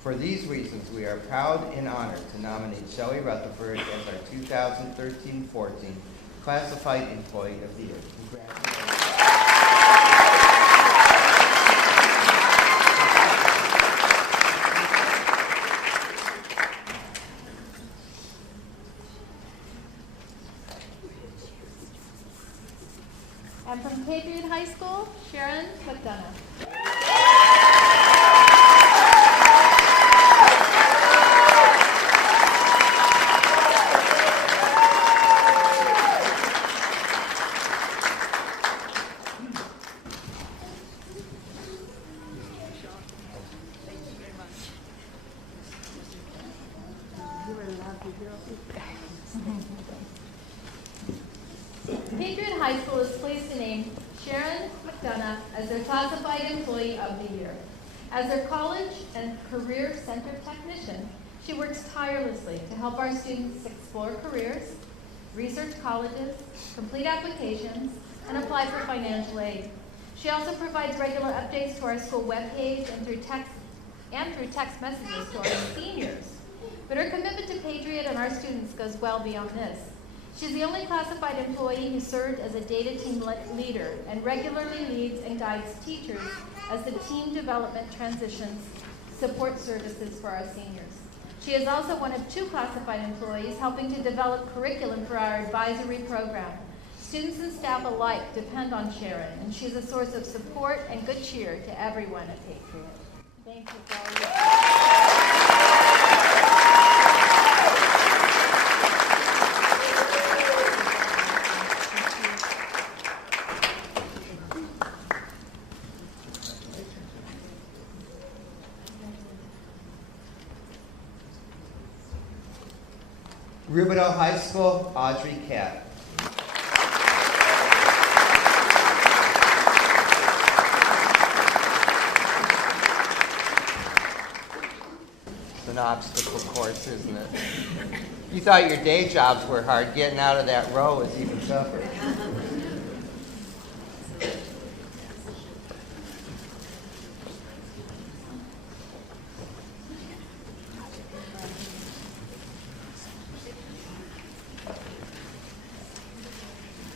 For these reasons, we are proud and honored to nominate Shelley Rutherford as our 2013-14 Classified Employee of the Year. Congratulations. And from Patriot High School, Sharon McDonough. Patriot High School is pleased to name Sharon McDonough as their Classified Employee of the Year. As their college and career center technician, she works tirelessly to help our students explore careers, research colleges, complete applications, and apply for financial aid. She also provides regular updates to our school webpage and through text messages to our seniors. But her commitment to Patriot and our students goes well beyond this. She's the only classified employee who served as a data team leader and regularly leads and guides teachers as the team development transitions support services for our seniors. She is also one of 2 classified employees helping to develop curriculum for our advisory program. Students and staff alike depend on Sharon, and she's a source of support and good cheer to everyone at Patriot. Thank you for all your Rubidale High School, Audrey Catt. It's an obstacle course, isn't it? You thought your day jobs were hard. Getting out of that row was even tougher.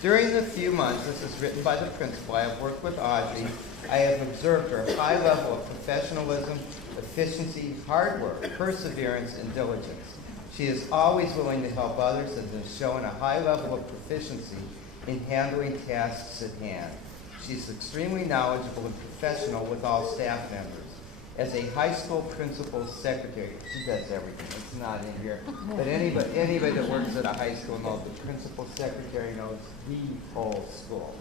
During the few months, this is written by the principal, I have worked with Audrey. I have observed her high level of professionalism, efficiency, hard work, perseverance, and diligence. She is always willing to help others and has shown a high level of proficiency in handling tasks at hand. She's extremely knowledgeable and professional with all staff members. As a high school principal's secretary, she does everything. It's not in here. But anybody that works at a high school knows the principal secretary knows the whole school.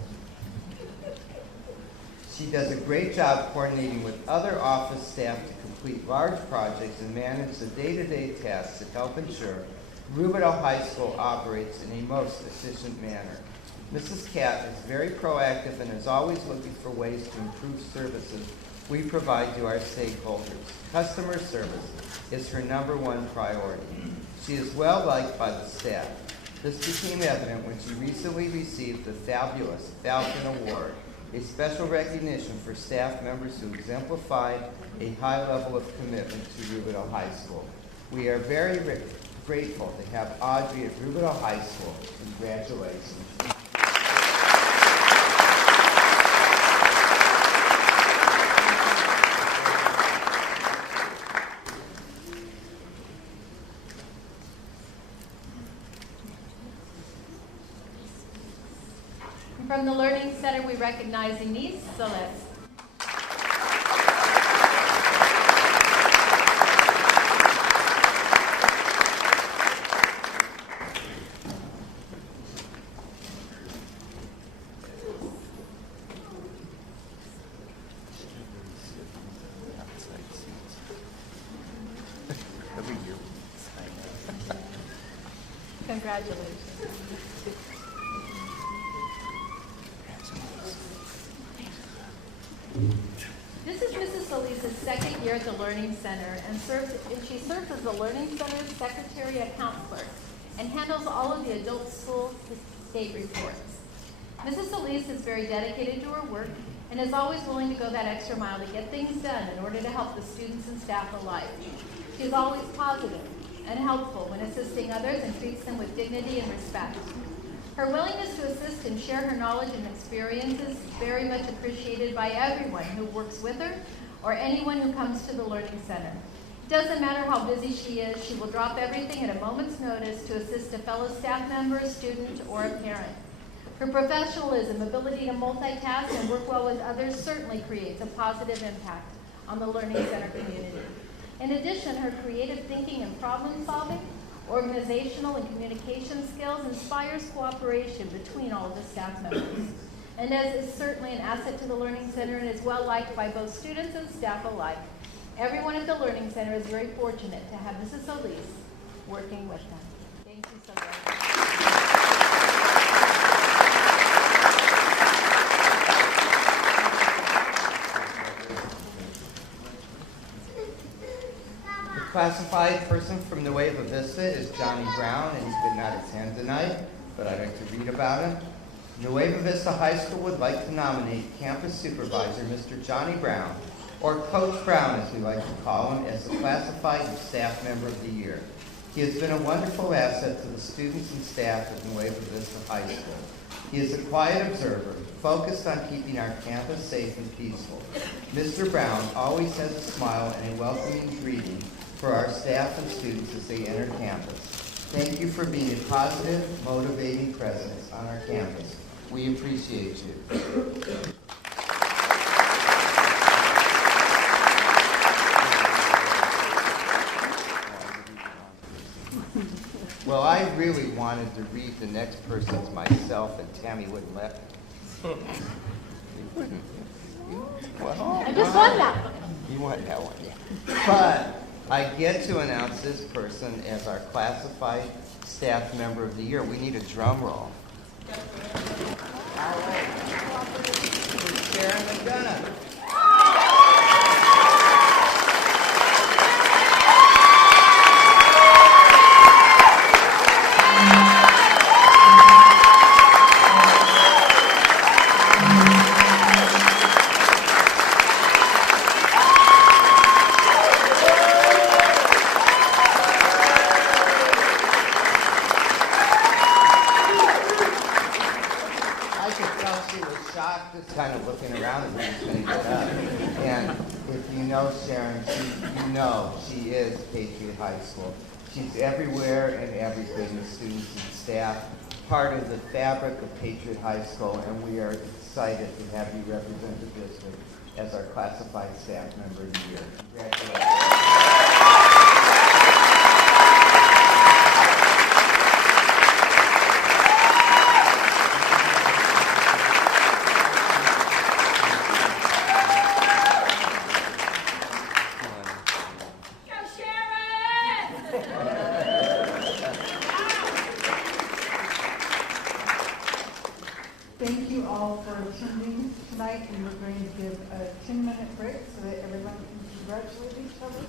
She does a great job coordinating with other office staff to complete large projects and manage the day-to-day tasks that help ensure Rubidale High School operates in a most efficient manner. Mrs. Catt is very proactive and is always looking for ways to improve services we provide to our stakeholders. Customer service is her #1 priority. She is well liked by the staff. This became evident when she recently received the fabulous Falcon Award, a special recognition for staff members who exemplified a high level of commitment to Rubidale High School. We are very grateful to have Audrey at Rubidale High School. Congratulations. From the Learning Center, we recognize Denise Celeste. Congratulations. This is Mrs. Solis' second year at the Learning Center and she serves as the Learning Center's Secretary Account Clerk and handles all of the adult school state reports. Mrs. Solis is very dedicated to her work and is always willing to go that extra mile to get things done in order to help the students and staff alike. She is always positive and helpful when assisting others and treats them with dignity and respect. Her willingness to assist and share her knowledge and experiences is very much appreciated by everyone who works with her or anyone who comes to the Learning Center. It doesn't matter how busy she is, she will drop everything at a moment's notice to assist a fellow staff member, a student, or a parent. Her professionalism, ability to multitask and work well with others certainly creates a positive impact on the Learning Center community. In addition, her creative thinking and problem solving, organizational and communication skills inspires cooperation between all of the staff members. And as is certainly an asset to the Learning Center and is well liked by both students and staff alike. Everyone at the Learning Center is very fortunate to have Mrs. Solis working with them. Thank you so very much. Classified person from Nueva Vista is Johnny Brown, and he could not attend tonight, but I'd like to read about him. Nueva Vista High School would like to nominate Campus Supervisor Mr. Johnny Brown, or Coach Brown as we like to call him, as the Classified Staff Member of the Year. He has been a wonderful asset to the students and staff at Nueva Vista High School. He is a quiet observer, focused on keeping our campus safe and peaceful. Mr. Brown always has a smile and a welcoming greeting for our staff and students as they enter campus. Thank you for being a positive, motivating presence on our campus. We appreciate you. Well, I really wanted to read the next person's myself, and Tammy wouldn't let me. You wouldn't? Well, I just won that one. You won that one, yeah. But I get to announce this person as our Classified Staff Member of the Year. We need a drum roll. All right. Sharon McDonough. Kind of looking around as we was going to get up. And if you know Sharon, you know she is Patriot High School. She's everywhere and everything with students and staff, part of the fabric of Patriot High School, and we are excited to have you represent the district as our Classified Staff Member of the Year. Congratulations. Thank you all for attending tonight, and we're going to give a 10-minute break so that everyone can congratulate each other,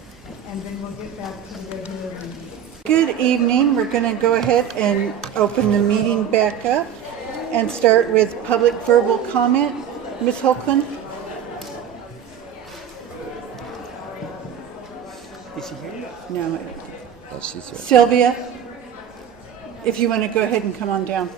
and then we'll get back to the regular meeting. Good evening. We're going to go ahead and open the meeting back up and start with public verbal comment. Ms. Holcomb? Is she here? No. Oh, she's here. Sylvia, if you want to go ahead and come on down.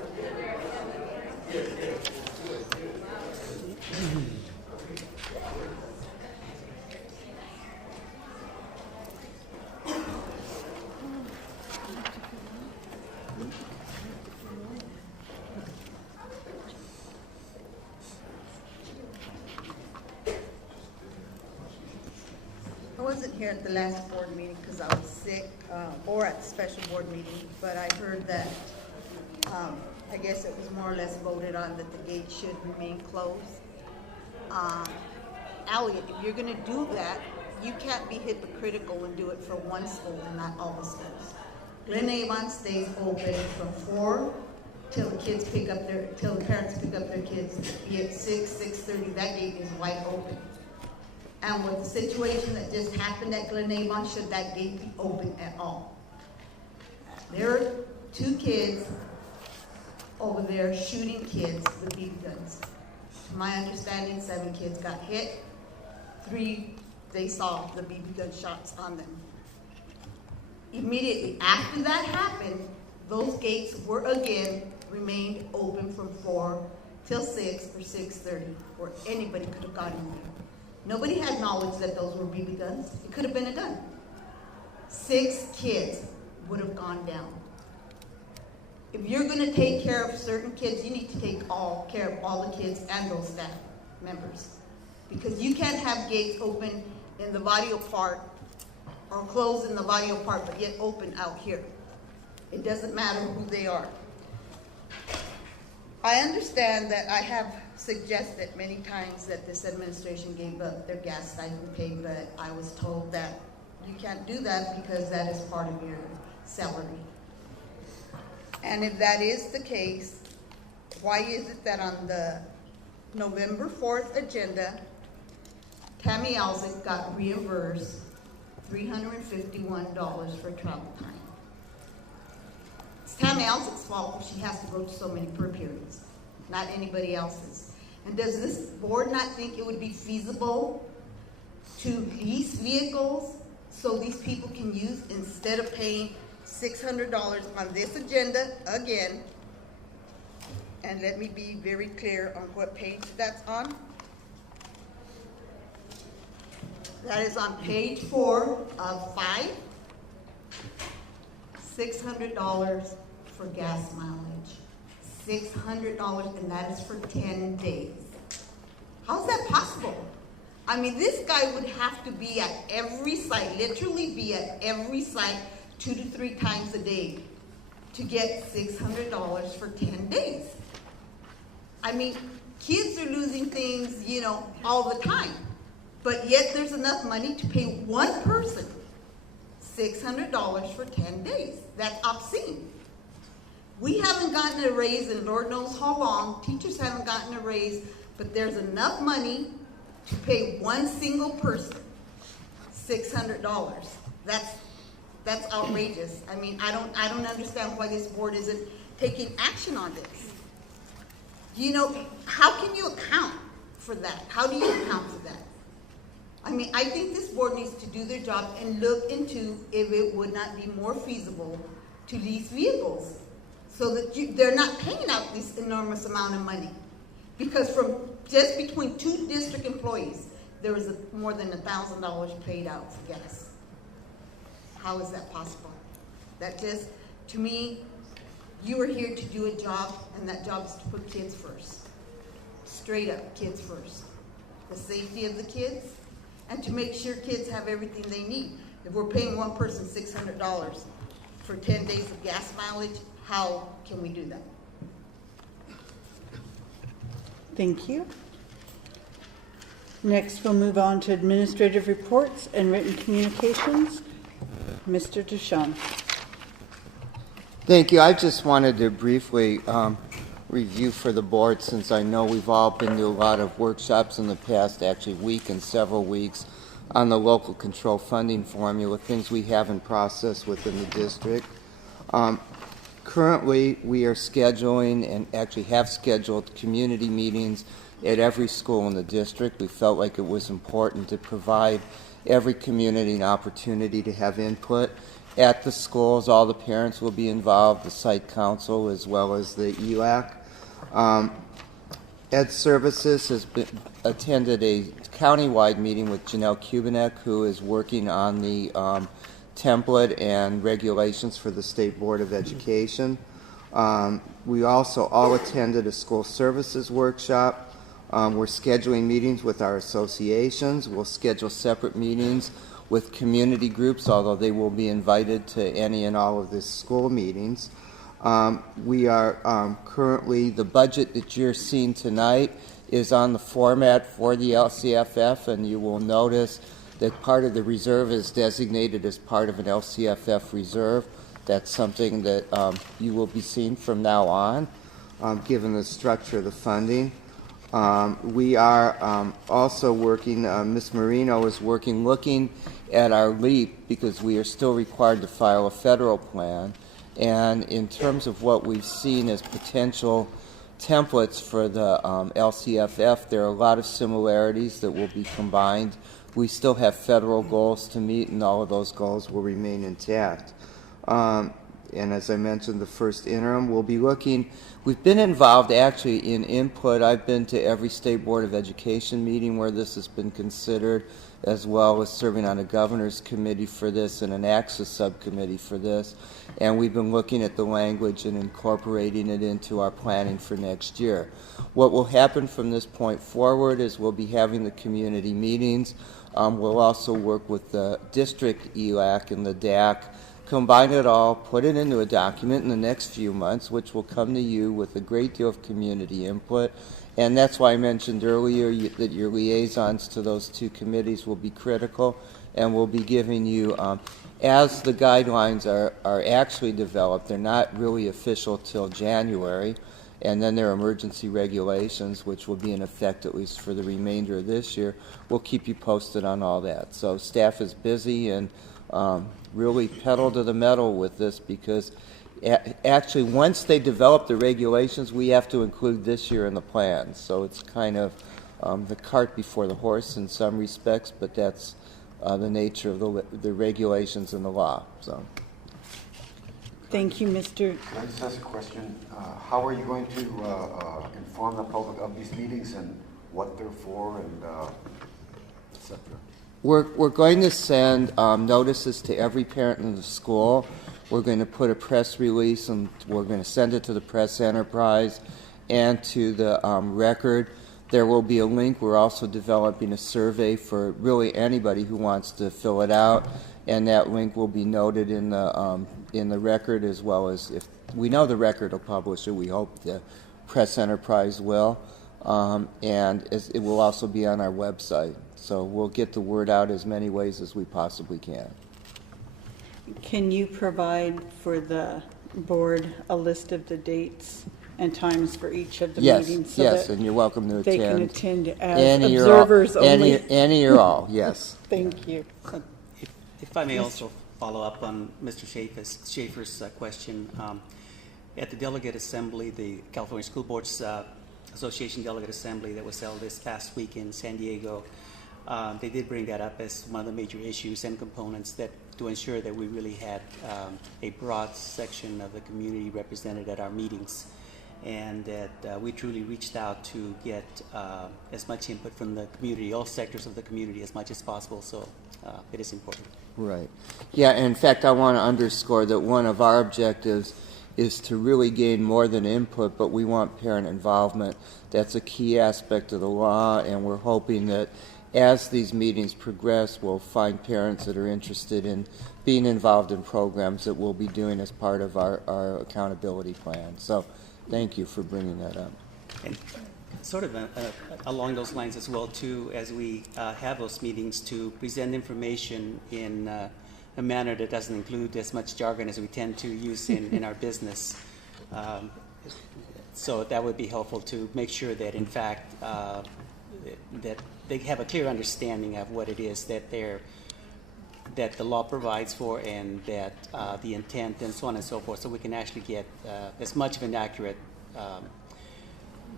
I wasn't here at the last board meeting because I was sick, or at the special board meeting, but I heard that, I guess it was more or less voted on that the gate should remain closed. Elliot, if you're gonna do that, you can't be hypocritical and do it for one school and not all the schools. Glen Avon stays open from 4 till the kids pick up till the parents pick up their kids, be it 6:30, that gate is wide open. And with the situation that just happened at Glen Avon, should that gate be open at all? There are 2 kids over there shooting kids with BB guns. To my understanding, 7 kids got hit. 3, they saw the BB gun shots on them. Immediately after that happened, those gates were again remained open from 4 till 6 or 6:30, where anybody could have gotten in there. Nobody had knowledge that those were BB guns. It could have been a gun. 6 kids would have gone down. If you're going to take care of certain kids, you need to take care of all the kids and those staff members. Because you can't have gates open in the barrio part or closed in the barrio part, but yet open out here. It doesn't matter who they are. I understand that I have suggested many times that this administration gave up their gas stipend pay, but I was told that you can't do that because that is part of your salary. And if that is the case, why is it that on the November 4th agenda, Tammy Alzick got reimbursed $351 for travel time? It's Tammy Alzick's fault if she has to go to so many prayer periods, not anybody else's. And does this board not think it would be feasible to lease vehicles so these people can use, instead of paying $600 on this agenda again? And let me be very clear on what page that's on. That is on page 4 of 5. $600 for gas mileage. $600, and that is for 10 days. How's that possible? I mean, this guy would have to be at every site, literally be at every site 2 to 3 times a day to get $600 for 10 days. I mean, kids are losing things, all the time. But yet there's enough money to pay one person $600 for 10 days. That's obscene. We haven't gotten a raise in Lord knows how long. Teachers haven't gotten a raise, but there's enough money to pay one single person $600. That's outrageous. I mean, I don't understand why this board isn't taking action on this. How can you account for that? How do you account for that? I mean, I think this board needs to do their job and look into if it would not be more feasible to lease vehicles so that they're not paying out this enormous amount of money. Because from just between 2 district employees, there was more than $1,000 paid out for gas. How is that possible? That just, to me, you are here to do a job, and that job is to put kids first. Straight up, kids first. The safety of the kids, and to make sure kids have everything they need. If we're paying one person $600 for 10 days of gas mileage, how can we do that? Thank you. Next, we'll move on to administrative reports and written communications. Mr. Duchamp. Thank you. I just wanted to briefly review for the board, since I know we've all been to a lot of workshops in the past, actually week and several weeks, on the local control funding formula, things we have in process within the district. Currently, we are scheduling and actually have scheduled community meetings at every school in the district. We felt like it was important to provide every community an opportunity to have input. At the schools, all the parents will be involved, the site council as well as the ELAC. Ed Services has attended a countywide meeting with Janelle Kubinek, who is working on the template and regulations for the State Board of Education. We also all attended a school services workshop. We're scheduling meetings with our associations. We'll schedule separate meetings with community groups, although they will be invited to any and all of the school meetings. We are currently, the budget that you're seeing tonight is on the format for the LCFF, and you will notice that part of the reserve is designated as part of an LCFF reserve. That's something that you will be seeing from now on, given the structure of the funding. We are also working, Ms. Marino is looking at our LEAP because we are still required to file a federal plan. And in terms of what we've seen as potential templates for the LCFF, there are a lot of similarities that will be combined. We still have federal goals to meet, and all of those goals will remain intact. And as I mentioned, the first interim, we'll be looking. We've been involved actually in input. I've been to every State Board of Education meeting where this has been considered, as well as serving on a governor's committee for this and an access subcommittee for this. And we've been looking at the language and incorporating it into our planning for next year. What will happen from this point forward is we'll be having the community meetings. We'll also work with the district ELAC and the DAC, combine it all, put it into a document in the next few months, which will come to you with a great deal of community input. And that's why I mentioned earlier that your liaisons to those two committees will be critical, and we'll be giving you, as the guidelines are actually developed, they're not really official till January, and then there are emergency regulations, which will be in effect at least for the remainder of this year. We'll keep you posted on all that. So staff is busy and really pedal to the metal with this, because actually once they develop the regulations, we have to include this year in the plan. So it's kind of the cart before the horse in some respects, but that's the nature of the regulations and the law. So. Thank you, Mr. Can I just ask a question? How are you going to inform the public of these meetings and what they're for and et cetera? We're going to send notices to every parent in the school. We're going to put a press release, and we're going to send it to the press enterprise and to the record. There will be a link. We're also developing a survey for really anybody who wants to fill it out, and that link will be noted in the record, as well as, if we know the record will publish it, we hope the press enterprise will, and it will also be on our website. So we'll get the word out as many ways as we possibly can. Can you provide for the board a list of the dates and times for each of the meetings? So yes, that and you're welcome to they attend. can attend as Any observers only. Any or all, yes. Thank you. If I may also follow up on Mr. Schaefer's question. At the Delegate Assembly, the California School Boards Association Delegate Assembly that was held this past week in San Diego, they did bring that up as one of the major issues and components that to ensure that we really had a broad section of the community represented at our meetings, and that we truly reached out to get as much input from the community, all sectors of the community, as much as possible. So it is important. Right. Yeah, in fact, I want to underscore that one of our objectives is to really gain more than input, but we want parent involvement. That's a key aspect of the law, and we're hoping that as these meetings progress, we'll find parents that are interested in being involved in programs that we'll be doing as part of our accountability plan. So thank you for bringing that up. And sort of along those lines as well, too, as we have those meetings, to present information in a manner that doesn't include as much jargon as we tend to use in our business. So that would be helpful to make sure that, in fact, that they have a clear understanding of what it is that the law provides for, and that the intent and so on and so forth, so we can actually get as much of an accurate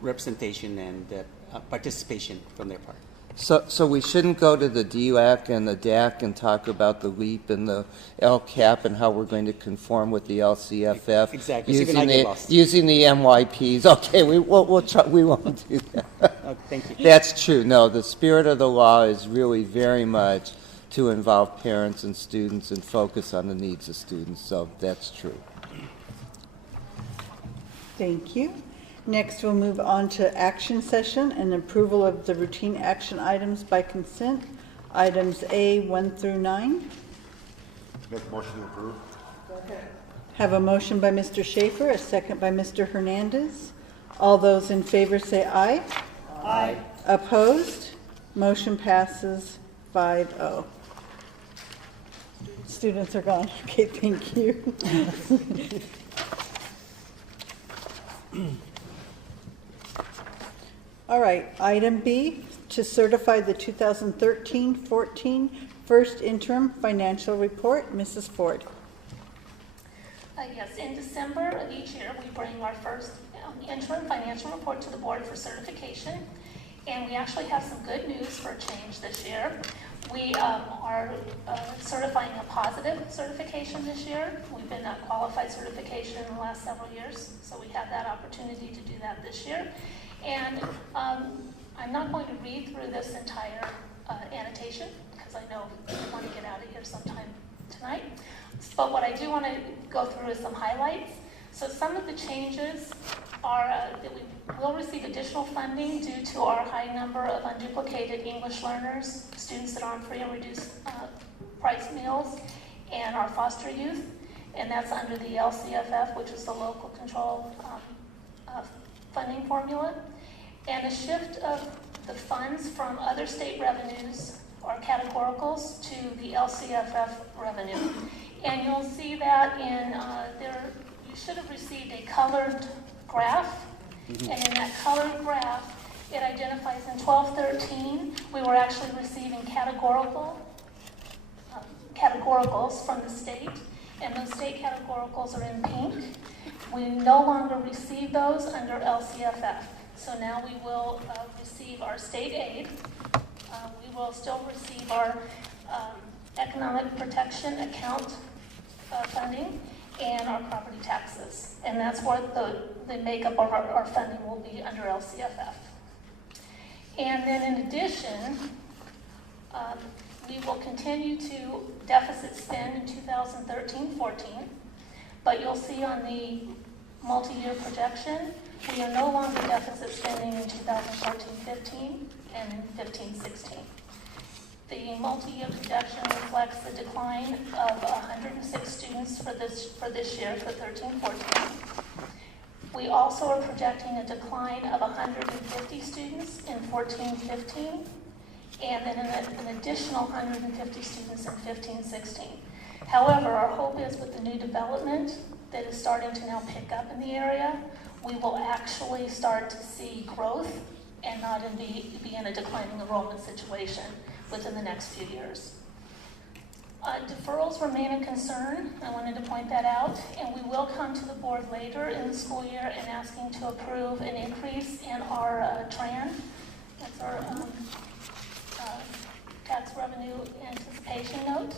representation and participation from their part. So we shouldn't go to the DLAC and the DAC and talk about the LEAP and the LCAP and how we're going to conform with the LCFF. Exactly. Using the MYPs. Okay, we'll try. We won't do that. Thank you. That's true. No, the spirit of the law is really very much to involve parents and students and focus on the needs of students. So that's true. Thank you. Next, we'll move on to action session and approval of the routine action items by consent. Items A, 1 through 9. Make a motion to approve. Have a motion by Mr. Schaefer, a second by Mr. Hernandez. All those in favor say aye. Aye. Opposed? Motion passes 5-0. Students are gone. Okay, thank you. All right, item B, to certify the 2013-14 first interim financial report. Mrs. Ford. Yes, in December of each year, we bring our first interim financial report to the board for certification. And we actually have some good news for a change this year. We are certifying a positive certification this year. We've been at qualified certification in the last several years, so we have that opportunity to do that this year. And I'm not going to read through this entire annotation, because I know you want to get out of here sometime tonight. But what I do want to go through is some highlights. So some of the changes are that we will receive additional funding due to our high number of unduplicated English learners, students that are on free and reduced price meals, and our foster youth. And that's under the LCFF, which is the local control funding formula. And a shift of the funds from other state revenues or categoricals to the LCFF revenue. And you'll see that in you should have received a colored graph. And in that colored graph, it identifies in 1213, we were actually receiving categoricals from the state, and those state categoricals are in pink. We no longer receive those under LCFF. So now we will receive our state aid. We will still receive our economic protection account funding and our property taxes. And that's what the makeup of our funding will be under LCFF. And then in addition, we will continue to deficit spend in 2013-14, but you'll see on the multi-year projection, we are no longer deficit spending in 2014-15 and in 15-16. The multi-year projection reflects the decline of 106 students for this year, for 13-14. We also are projecting a decline of 150 students in 14-15, and then an additional 150 students in 15-16. However, our hope is with the new development that is starting to now pick up in the area, we will actually start to see growth and not be in a declining enrollment situation within the next few years. Deferrals remain a concern. I wanted to point that out, and we will come to the board later in the school year and asking to approve an increase in our TRAN. That's our tax revenue anticipation note.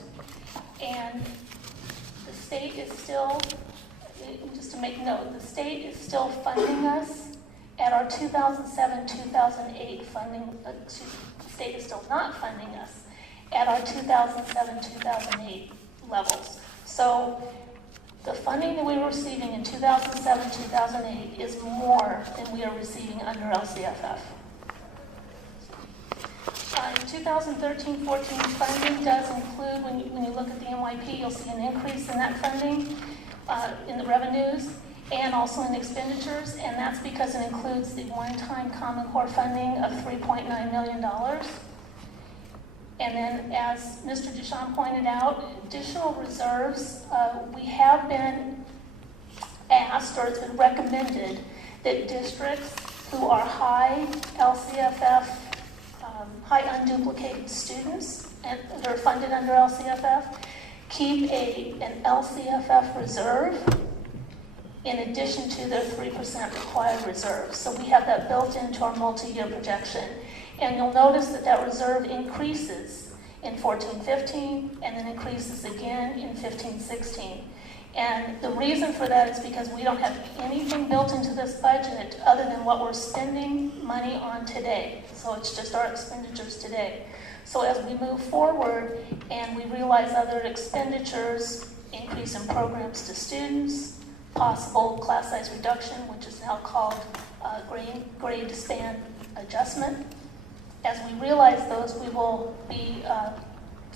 And the state is still, just to make note, the state is still funding us at our 2007-2008 funding. The state is still not funding us at our 2007-2008 levels. So the funding that we were receiving in 2007-2008 is more than we are receiving under LCFF. In 2013-14 funding does include, when you look at the NYP, you'll see an increase in that funding in the revenues and also in expenditures, and that's because it includes the one-time Common Core funding of $3.9 million. And then, as Mr. Duchamp pointed out, additional reserves, we have been asked, or it's been recommended, that districts who are high LCFF, high unduplicated students, and that are funded under LCFF, keep an LCFF reserve in addition to their 3% required reserve. So we have that built into our multi-year projection. And you'll notice that that reserve increases in 14-15 and then increases again in 15-16. And the reason for that is because we don't have anything built into this budget other than what we're spending money on today. So it's just our expenditures today. So as we move forward and we realize other expenditures, increase in programs to students, possible class size reduction, which is now called grade span adjustment. As we realize those, we will be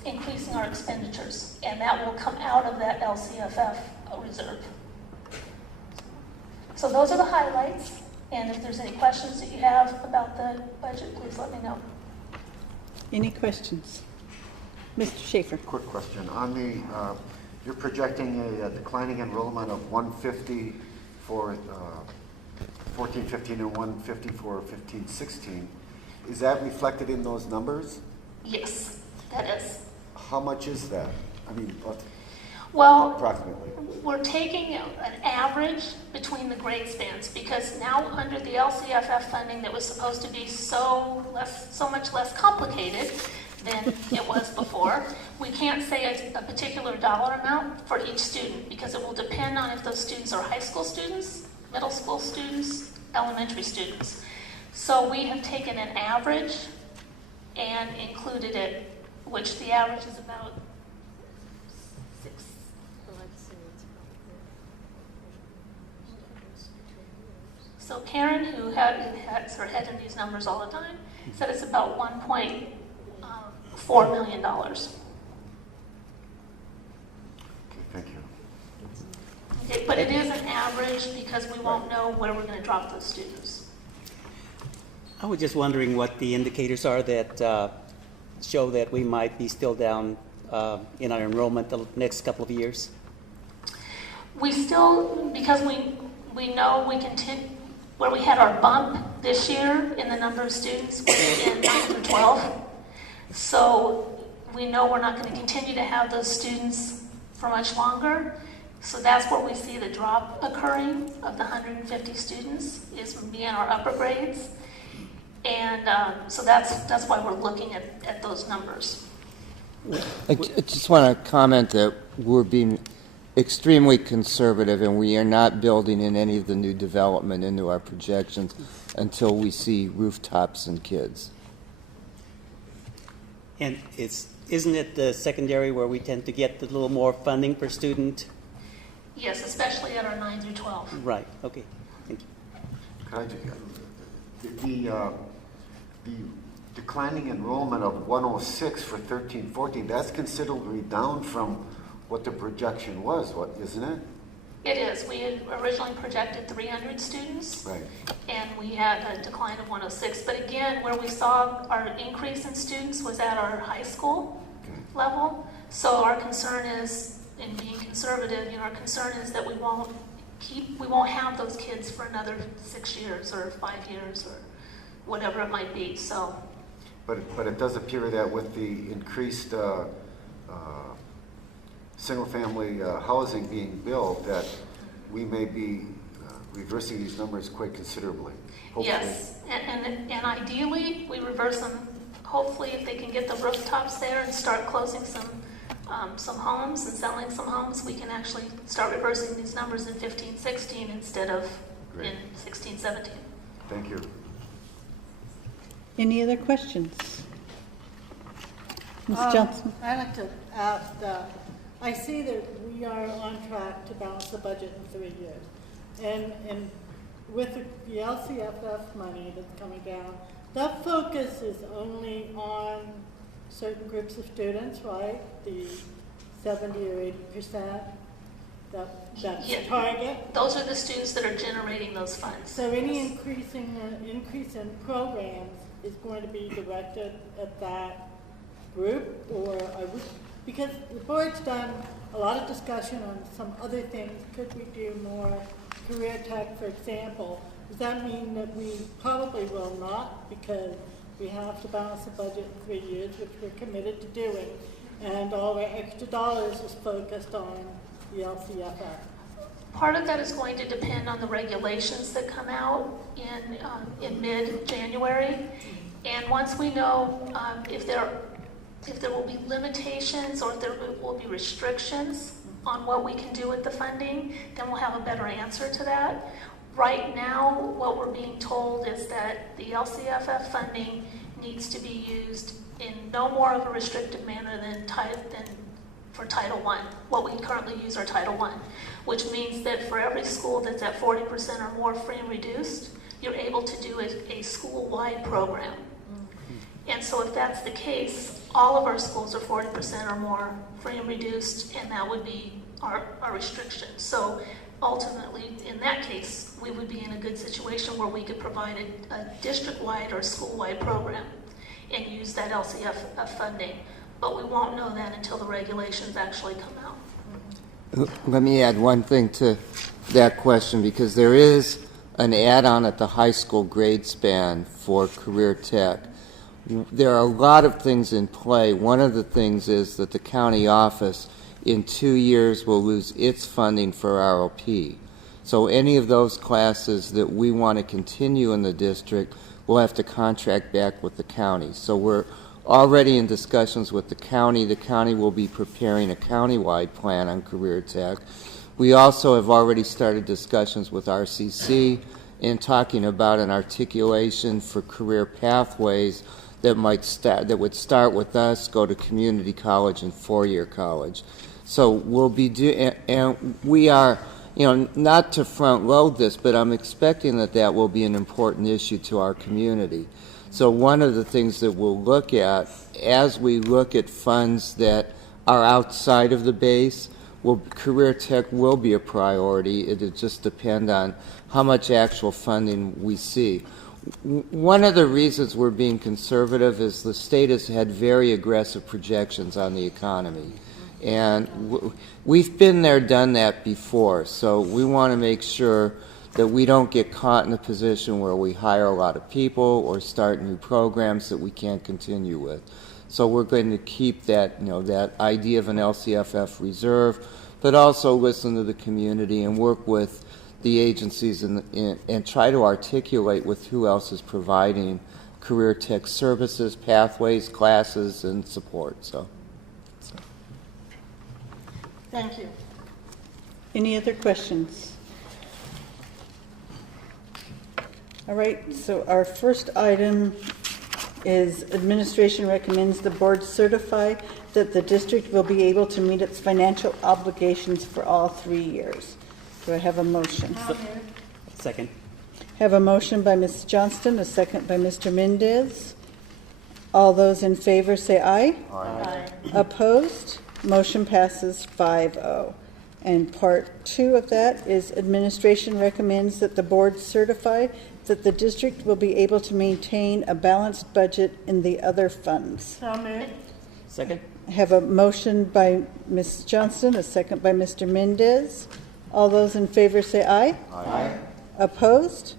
increasing our expenditures, and that will come out of that LCFF reserve. So those are the highlights, and if there's any questions that you have about the budget, please let me know. Any questions? Mr. Schaefer. Quick question. On the, you're projecting a declining enrollment of 150 for 14, 15, and 150 for 15, 16. Is that reflected in those numbers? Yes, that is. How much is that? I mean, Well, approximately. we're taking an average between the grade spans because now under the LCFF funding that was supposed to be so much less complicated than it was before, we can't say a particular dollar amount for each student because it will depend on if those students are high school students, middle school students, elementary students. So we have taken an average and included it, which the average is about 6. So Karen, who has her head in these numbers all the time, said it's about $1.4 million. Okay, thank you. Okay, but it is an average because we won't know where we're going to drop those students. I was just wondering what the indicators are that show that we might be still down in our enrollment the next couple of years. We still, because we know we continue, where we had our bump this year in the number of students was in 9 through 12. So we know we're not going to continue to have those students for much longer. So that's where we see the drop occurring of the 150 students is from being our upper grades. And so that's why we're looking at those numbers. I just want to comment that we're being extremely conservative and we are not building in any of the new development into our projections until we see rooftops and kids. And isn't it the secondary where we tend to get a little more funding per student? Yes, especially at our 9 through 12. Right, okay, thank you. Can I the declining enrollment of 106 for 13, 14, that's considerably down from what the projection was, isn't it? It is. We had originally projected 300 students, right, and we had a decline of 106. But again, where we saw our increase in students was at our high school level. So our concern is, in being conservative, our concern is that we won't have those kids for another 6 years or 5 years or whatever it might be. So, but it does appear that with the increased single-family housing being built, that we may be reversing these numbers quite considerably. Hopefully. Yes, and ideally we reverse them. Hopefully, if they can get the rooftops there and start closing some homes and selling some homes, we can actually start reversing these numbers in 15, 16 instead of in 16, 17. Thank you. Any other questions? Ms. Johnson? I'd like to ask, I see that we are on track to balance the budget in 3 years. And with the LCFF money that's coming down, that focus is only on certain groups of students, right? The 70 or 80%, that's the target. Those are the students that are generating those funds. So any increase in programs is going to be directed at that group, or because the board's done a lot of discussion on some other things. Could we do more career tech, for example? Does that mean that we probably will not, because we have to balance the budget in 3 years, which we're committed to doing, and all our extra dollars is focused on the LCFF? Part of that is going to depend on the regulations that come out in mid-January, and once we know if there will be limitations or if there will be restrictions on what we can do with the funding, then we'll have a better answer to that. Right now, what we're being told is that the LCFF funding needs to be used in no more of a restrictive manner than for Title I, what we currently use our Title I, which means that for every school that's at 40% or more free and reduced, you're able to do a school-wide program. And so if that's the case, all of our schools are 40% or more free and reduced, and that would be our restriction. So ultimately, in that case, we would be in a good situation where we could provide a district-wide or school-wide program and use that LCFF funding. But we won't know that until the regulations actually come out. Let me add one thing to that question, because there is an add-on at the high school grade span for career tech. There are a lot of things in play. One of the things is that the county office in 2 years will lose its funding for ROP. So any of those classes that we want to continue in the district will have to contract back with the county. So we're already in discussions with the county. The county will be preparing a countywide plan on career tech. We also have already started discussions with RCC in talking about an articulation for career pathways that would start with us, go to community college and four-year college. So we'll be and we are, not to front load this, but I'm expecting that will be an important issue to our community. So one of the things that we'll look at as we look at funds that are outside of the base, career tech will be a priority. It'll just depend on how much actual funding we see. One of the reasons we're being conservative is the state has had very aggressive projections on the economy. And we've been there, done that before. So we want to make sure that we don't get caught in a position where we hire a lot of people or start new programs that we can't continue with. So we're going to keep that, that idea of an LCFF reserve, but also listen to the community and work with the agencies and try to articulate with who else is providing career tech services, pathways, classes, and support. So. Thank you. Any other questions? All right, so our first item is administration recommends the board certify that the district will be able to meet its financial obligations for all 3 years. Do I have a motion? Second. Have a motion by Ms. Johnston, a second by Mr. Mendez. All those in favor say aye. Aye. Opposed? Motion passes 5-0. And part 2 of that is administration recommends that the board certify that the district will be able to maintain a balanced budget in the other funds. So moved. Second. I have a motion by Ms. Johnston, a second by Mr. Mendez. All those in favor say aye. Aye. Opposed?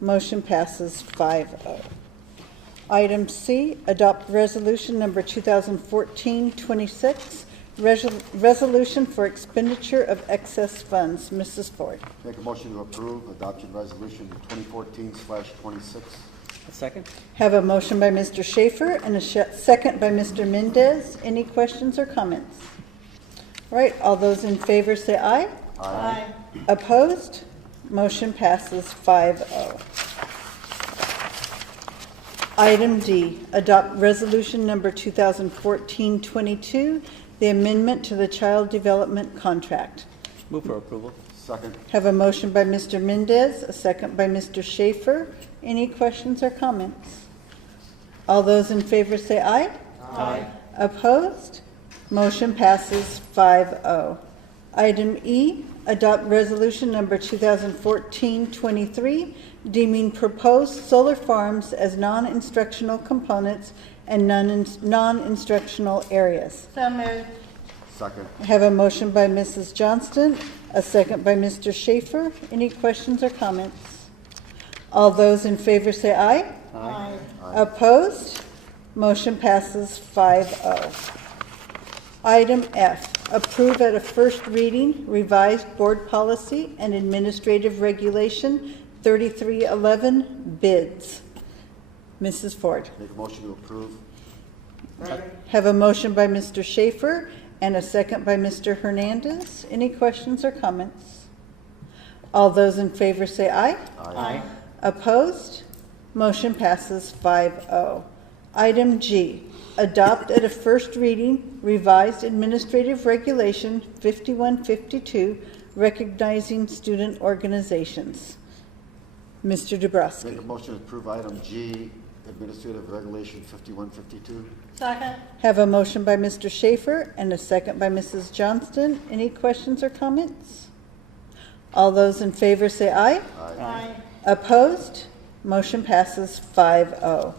Motion passes 5-0. Item C, adopt resolution number 2014-26, resolution for expenditure of excess funds. Mrs. Ford. Make a motion to approve adoption resolution 2014/26. Second. Have a motion by Mr. Schaefer and a second by Mr. Mendez. Any questions or comments? All right, all those in favor say aye. Aye. Opposed? Motion passes 5-0. Item D, adopt resolution number 2014-22, the amendment to the child development contract. Move for approval. Second. Have a motion by Mr. Mendez, a second by Mr. Schaefer. Any questions or comments? All those in favor say aye. Aye. Opposed? Motion passes 5-0. Item E, adopt resolution number 2014-23, deeming proposed solar farms as non-instructional components and non-instructional areas. So moved. Second. I have a motion by Mrs. Johnston, a second by Mr. Schaefer. Any questions or comments? All those in favor say aye. Aye. Opposed? Motion passes 5-0. Item F, approve at a first reading revised board policy and administrative regulation 3311 bids. Mrs. Ford. Make a motion to approve. Have a motion by Mr. Schaefer and a second by Mr. Hernandez. Any questions or comments? All those in favor say aye. Aye. Opposed? Motion passes 5-0. Item G, adopt at a first reading revised administrative regulation 5152, recognizing student organizations. Mr. Dubrowski. Make a motion to approve item G, administrative regulation 5152. Second. Have a motion by Mr. Schaefer and a second by Mrs. Johnston. Any questions or comments? All those in favor say aye. Aye. Opposed? Motion passes 5-0.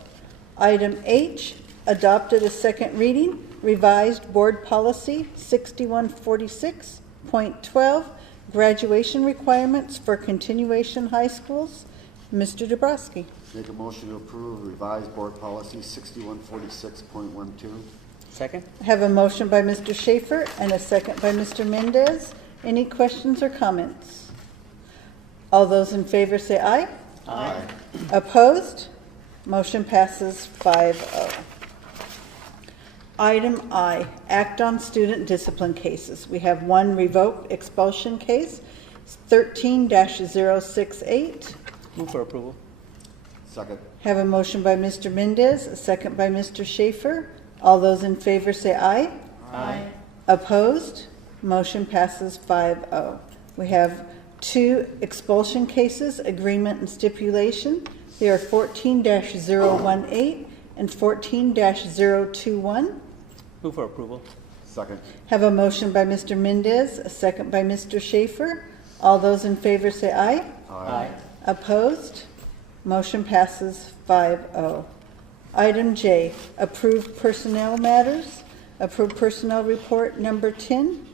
Item H, adopted a second reading, revised board policy 6146.12, graduation requirements for continuation high schools. Mr. Dabrowski. Make a motion to approve revised board policy 6146.12. Second? I have a motion by Mr. Schaefer and a second by Mr. Mendez. Any questions or comments? All those in favor say aye. Aye. Opposed? Motion passes 5-0. Item I, act on student discipline cases. We have one revoked expulsion case, 13-068. Move for approval. Second. Have a motion by Mr. Mendez, a second by Mr. Schaefer. All those in favor say aye. Aye. Opposed? Motion passes 5-0. We have two expulsion cases, agreement and stipulation. They are 14-018 and 14-021. Move for approval. Second. Have a motion by Mr. Mendez, a second by Mr. Schaefer. All those in favor say aye. Aye. Opposed? Motion passes 5-0. Item J, approved personnel matters. Approved personnel report number 10.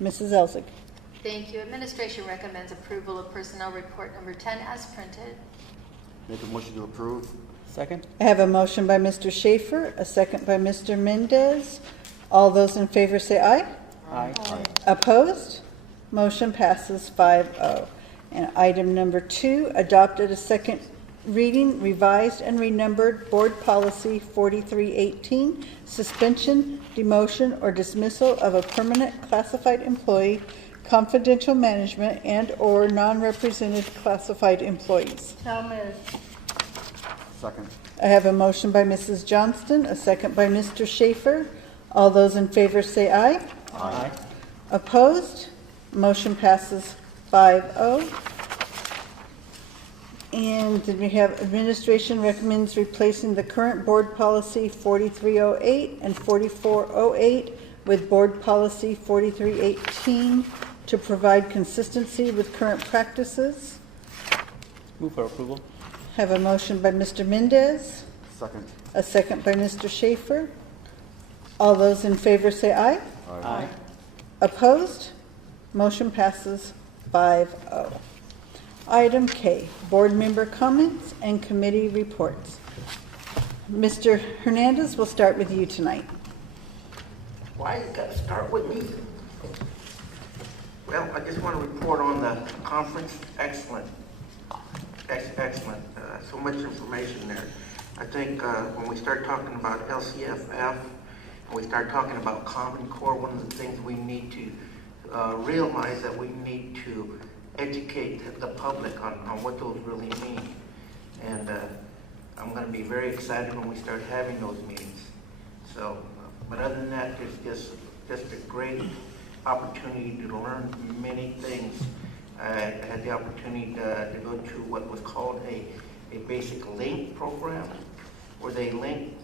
Mrs. Elzig. Thank you. Administration recommends approval of personnel report number 10 as printed. Make a motion to approve. Second? I have a motion by Mr. Schaefer, a second by Mr. Mendez. All those in favor say aye. Aye. Opposed? Motion passes 5-0. And item number 2, adopted a second reading, revised and renumbered Board Policy 4318, suspension, demotion, or dismissal of a permanent classified employee, confidential management, and/or non-represented classified employees. So moved. Second. I have a motion by Mrs. Johnston, a second by Mr. Schaefer. All those in favor say aye. Aye. Opposed? Motion passes 5-0. And then we have administration recommends replacing the current board policy 4308 and 4408 with board policy 4318 to provide consistency with current practices. Move for approval. Have a motion by Mr. Mendez, Second. a second by Mr. Schaefer. All those in favor say aye. Aye. Opposed? Motion passes 5-0. Item K, board member comments and committee reports. Mr. Hernandez, we'll start with you tonight. Why you got to start with me? Well, I just want to report on the conference. Excellent. Excellent. So much information there. I think when we start talking about LCFF, and we start talking about Common Core, one of the things we need to realize that we need to educate the public on what those really mean. And I'm going to be very excited when we start having those meetings. So, but other than that, it's just a great opportunity to learn many things. I had the opportunity to go to what was called a basic link program, where they link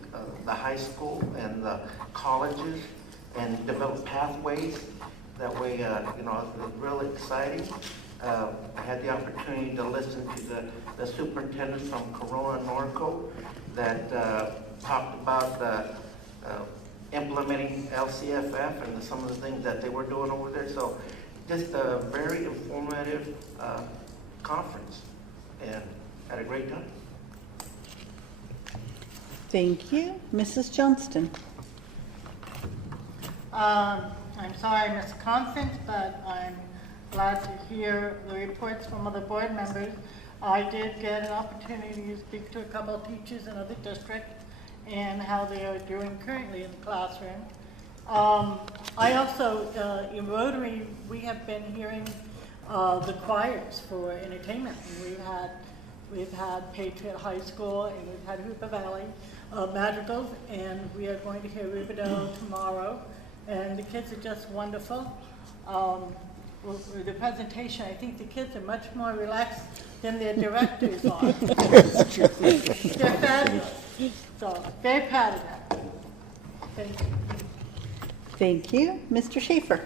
the high school and the colleges and develop pathways. That way, it was really exciting. I had the opportunity to listen to the superintendent from Corona Norco that talked about implementing LCFF and some of the things that they were doing over there. So just a very informative conference, and had a great time. Thank you. Mrs. Johnston. I'm sorry I missed the conference, but I'm glad to hear the reports from other board members. I did get an opportunity to speak to a couple of teachers in other districts and how they are doing currently in the classroom. I also, in Rotary, we have been hearing the choirs for entertainment. And we've had Patriot High School and we've had Jurupa Valley Madrigals, and we are going to hear Riverdale tomorrow. And the kids are just wonderful. With the presentation, I think the kids are much more relaxed than their directors are. They're fabulous. So, very proud of that. Thank you. Thank you. Mr. Schaefer.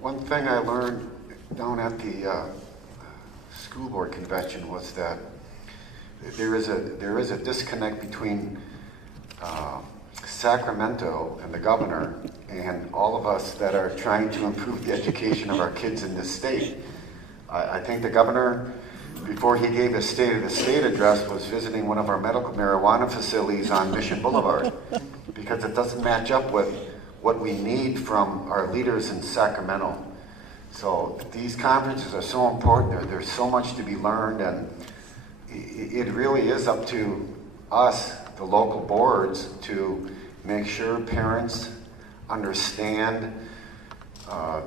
One thing I learned down at the school board convention was that there is a disconnect between Sacramento and the governor and all of us that are trying to improve the education of our kids in this state. I think the governor, before he gave his State of the State address, was visiting one of our medical marijuana facilities on Mission Boulevard, because it doesn't match up with what we need from our leaders in Sacramento. So these conferences are so important. There's so much to be learned, and it really is up to us, the local boards, to make sure parents understand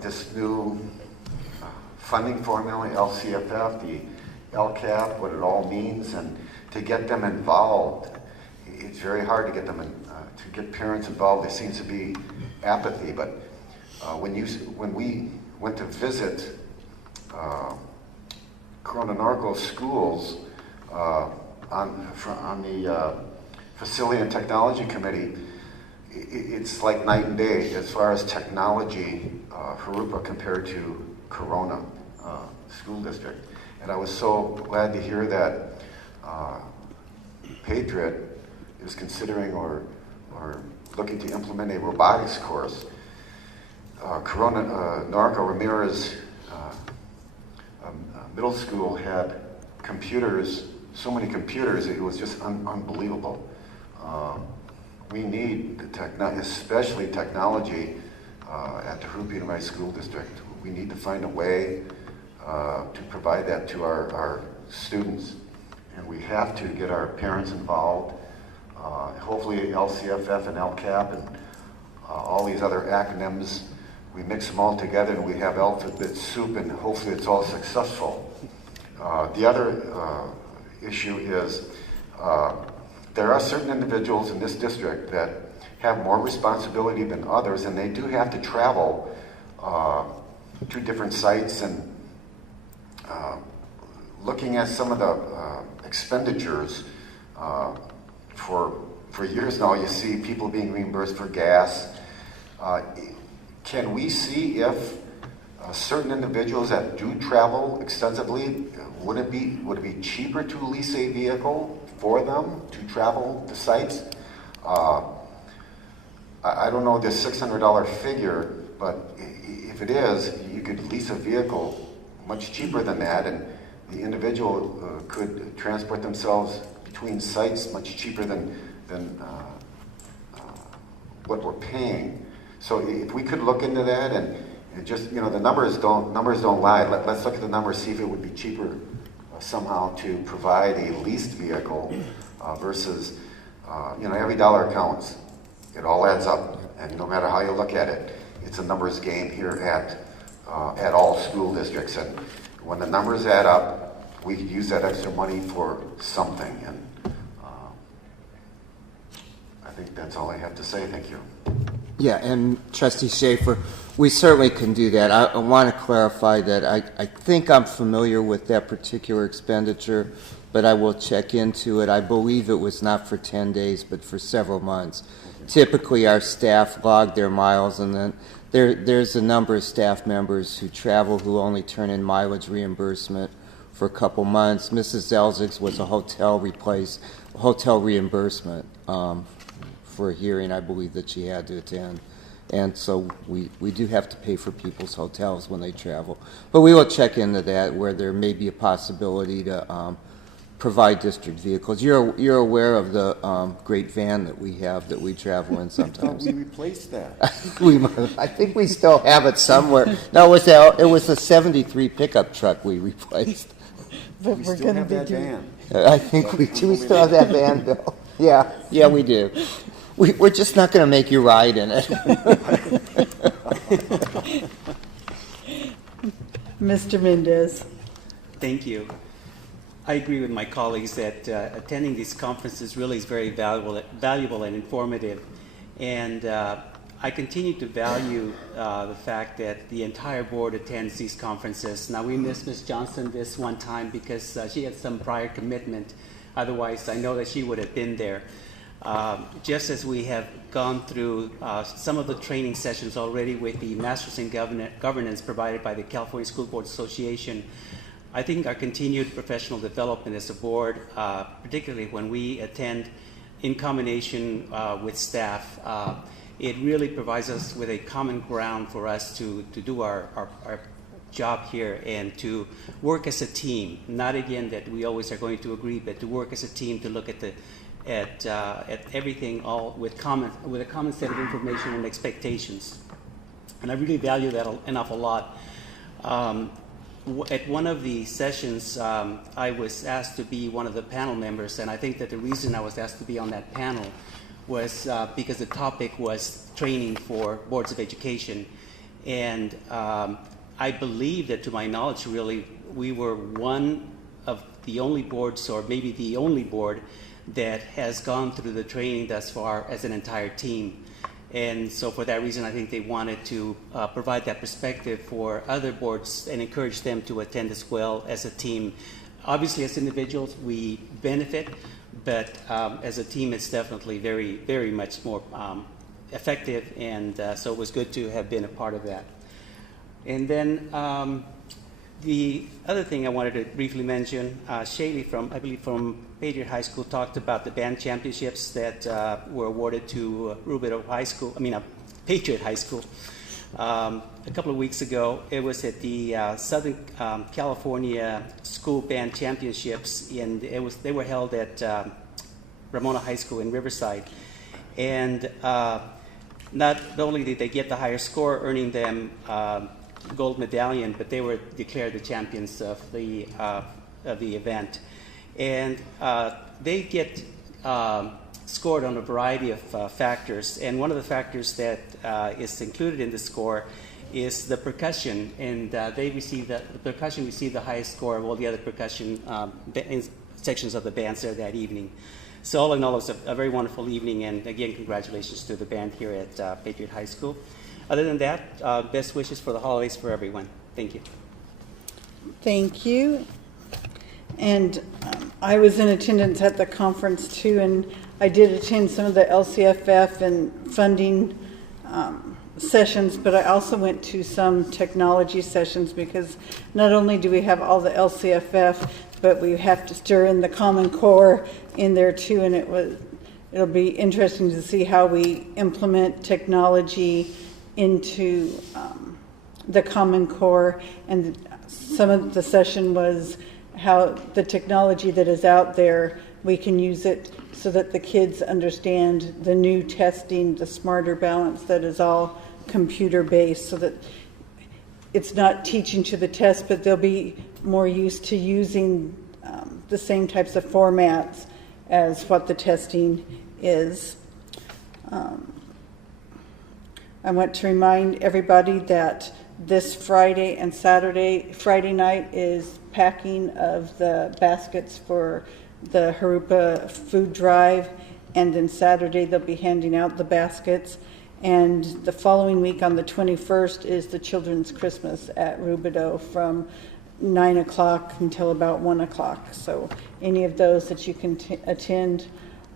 this new funding formula, LCFF, the LCAP, what it all means, and to get them involved. It's very hard to get them to get parents involved. There seems to be apathy, but when we went to visit Corona Norco schools on the Facility and Technology Committee, it's like night and day as far as technology, Jurupa compared to Corona School District. And I was so glad to hear that Patriot is considering or looking to implement a robotics course. Corona Norco Ramirez Middle School had computers, so many computers, it was just unbelievable. We need especially technology at the Jurupa Unified School District. We need to find a way to provide that to our students, and we have to get our parents involved. Hopefully LCFF and LCAP and all these other acronyms, we mix them all together and we have alphabet soup, and hopefully it's all successful. The other issue is there are certain individuals in this district that have more responsibility than others, and they do have to travel to different sites, and looking at some of the expenditures for years now, you see people being reimbursed for gas. Can we see if certain individuals that do travel extensively, would it be cheaper to lease a vehicle for them to travel to sites? I don't know this $600 figure, but if it is, you could lease a vehicle much cheaper than that, and the individual could transport themselves between sites much cheaper than what we're paying. So if we could look into that, and just, the numbers don't lie. Let's look at the numbers, see if it would be cheaper somehow to provide a leased vehicle versus, every dollar counts. It all adds up, and no matter how you look at it, it's a numbers game here at all school districts. And when the numbers add up, we could use that extra money for something. And I think that's all I have to say. Thank you. Yeah, and Trustee Schaefer, we certainly can do that. I want to clarify that I think I'm familiar with that particular expenditure, but I will check into it. I believe it was not for 10 days, but for several months. Typically, our staff log their miles, and then there's a number of staff members who travel who only turn in mileage reimbursement for a couple months. Mrs. Zelzig's was a hotel reimbursement for a hearing, I believe, that she had to attend. And so we do have to pay for people's hotels when they travel. But we will check into that, where there may be a possibility to provide district vehicles. You're aware of the great van that we have that we travel in sometimes. We replaced that. I think we still have it somewhere. No, it was a 73 pickup truck we replaced. But We we're still going to have be that doing. van. I think we do. We still have that van, Bill. Yeah, we do. We're just not going to make you ride in it. Mr. Mendez. Thank you. I agree with my colleagues that attending these conferences really is very valuable and informative. And I continue to value the fact that the entire board attends these conferences. Now, we missed Ms. Johnson this one time because she had some prior commitment. Otherwise, I know that she would have been there. Just as we have gone through some of the training sessions already with the Masters in Governance provided by the California School Board Association, I think our continued professional development as a board, particularly when we attend in combination with staff, it really provides us with a common ground for us to do our job here and to work as a team. Not again that we always are going to agree, but to work as a team to look at everything all with a common set of information and expectations. And I really value that an awful lot. At one of the sessions, I was asked to be one of the panel members, and I think that the reason I was asked to be on that panel was because the topic was training for boards of education. And I believe that, to my knowledge, really, we were one of the only boards, or maybe the only board, that has gone through the training thus far as an entire team. And so for that reason, I think they wanted to provide that perspective for other boards and encourage them to attend as well as a team. Obviously, as individuals, we benefit, but as a team, it's definitely very, very much more effective, and so it was good to have been a part of that. And then the other thing I wanted to briefly mention, Shaylee from Patriot High School talked about the band championships that were awarded to Patriot High School. A couple of weeks ago, it was at the Southern California School Band Championships, and they were held at Ramona High School in Riverside. And not only did they get the higher score, earning them gold medallion, but they were declared the champions of the event. And they get scored on a variety of factors, and one of the factors that is included in the score is the percussion, and the percussion received the highest score of all the other percussion sections of the bands there that evening. So all in all, it was a very wonderful evening, and again, congratulations to the band here at Patriot High School. Other than that, best wishes for the holidays for everyone. Thank you. Thank you. And I was in attendance at the conference too, and I did attend some of the LCFF and funding sessions, but I also went to some technology sessions, because not only do we have all the LCFF, but we have to stir in the Common Core in there too, and it'll be interesting to see how we implement technology into the Common Core. And some of the session was how the technology that is out there, we can use it so that the kids understand the new testing, the smarter balance that is all computer-based, so that it's not teaching to the test, but they'll be more used to using the same types of formats as what the testing is. I want to remind everybody that this Friday and Saturday, Friday night is packing of the baskets for the Jurupa food drive, and then Saturday they'll be handing out the baskets. And the following week on the 21st is the Children's Christmas at Rubidoux from 9 o'clock until about 1 o'clock. So any of those that you can attend,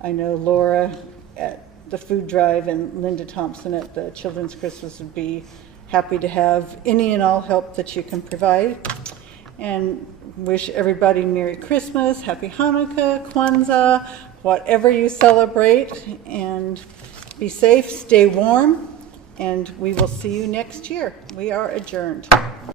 I know Laura at the food drive and Linda Thompson at the Children's Christmas would be happy to have any and all help that you can provide. And wish everybody Merry Christmas, Happy Hanukkah, Kwanzaa, whatever you celebrate, and be safe, stay warm, and we will see you next year. We are adjourned.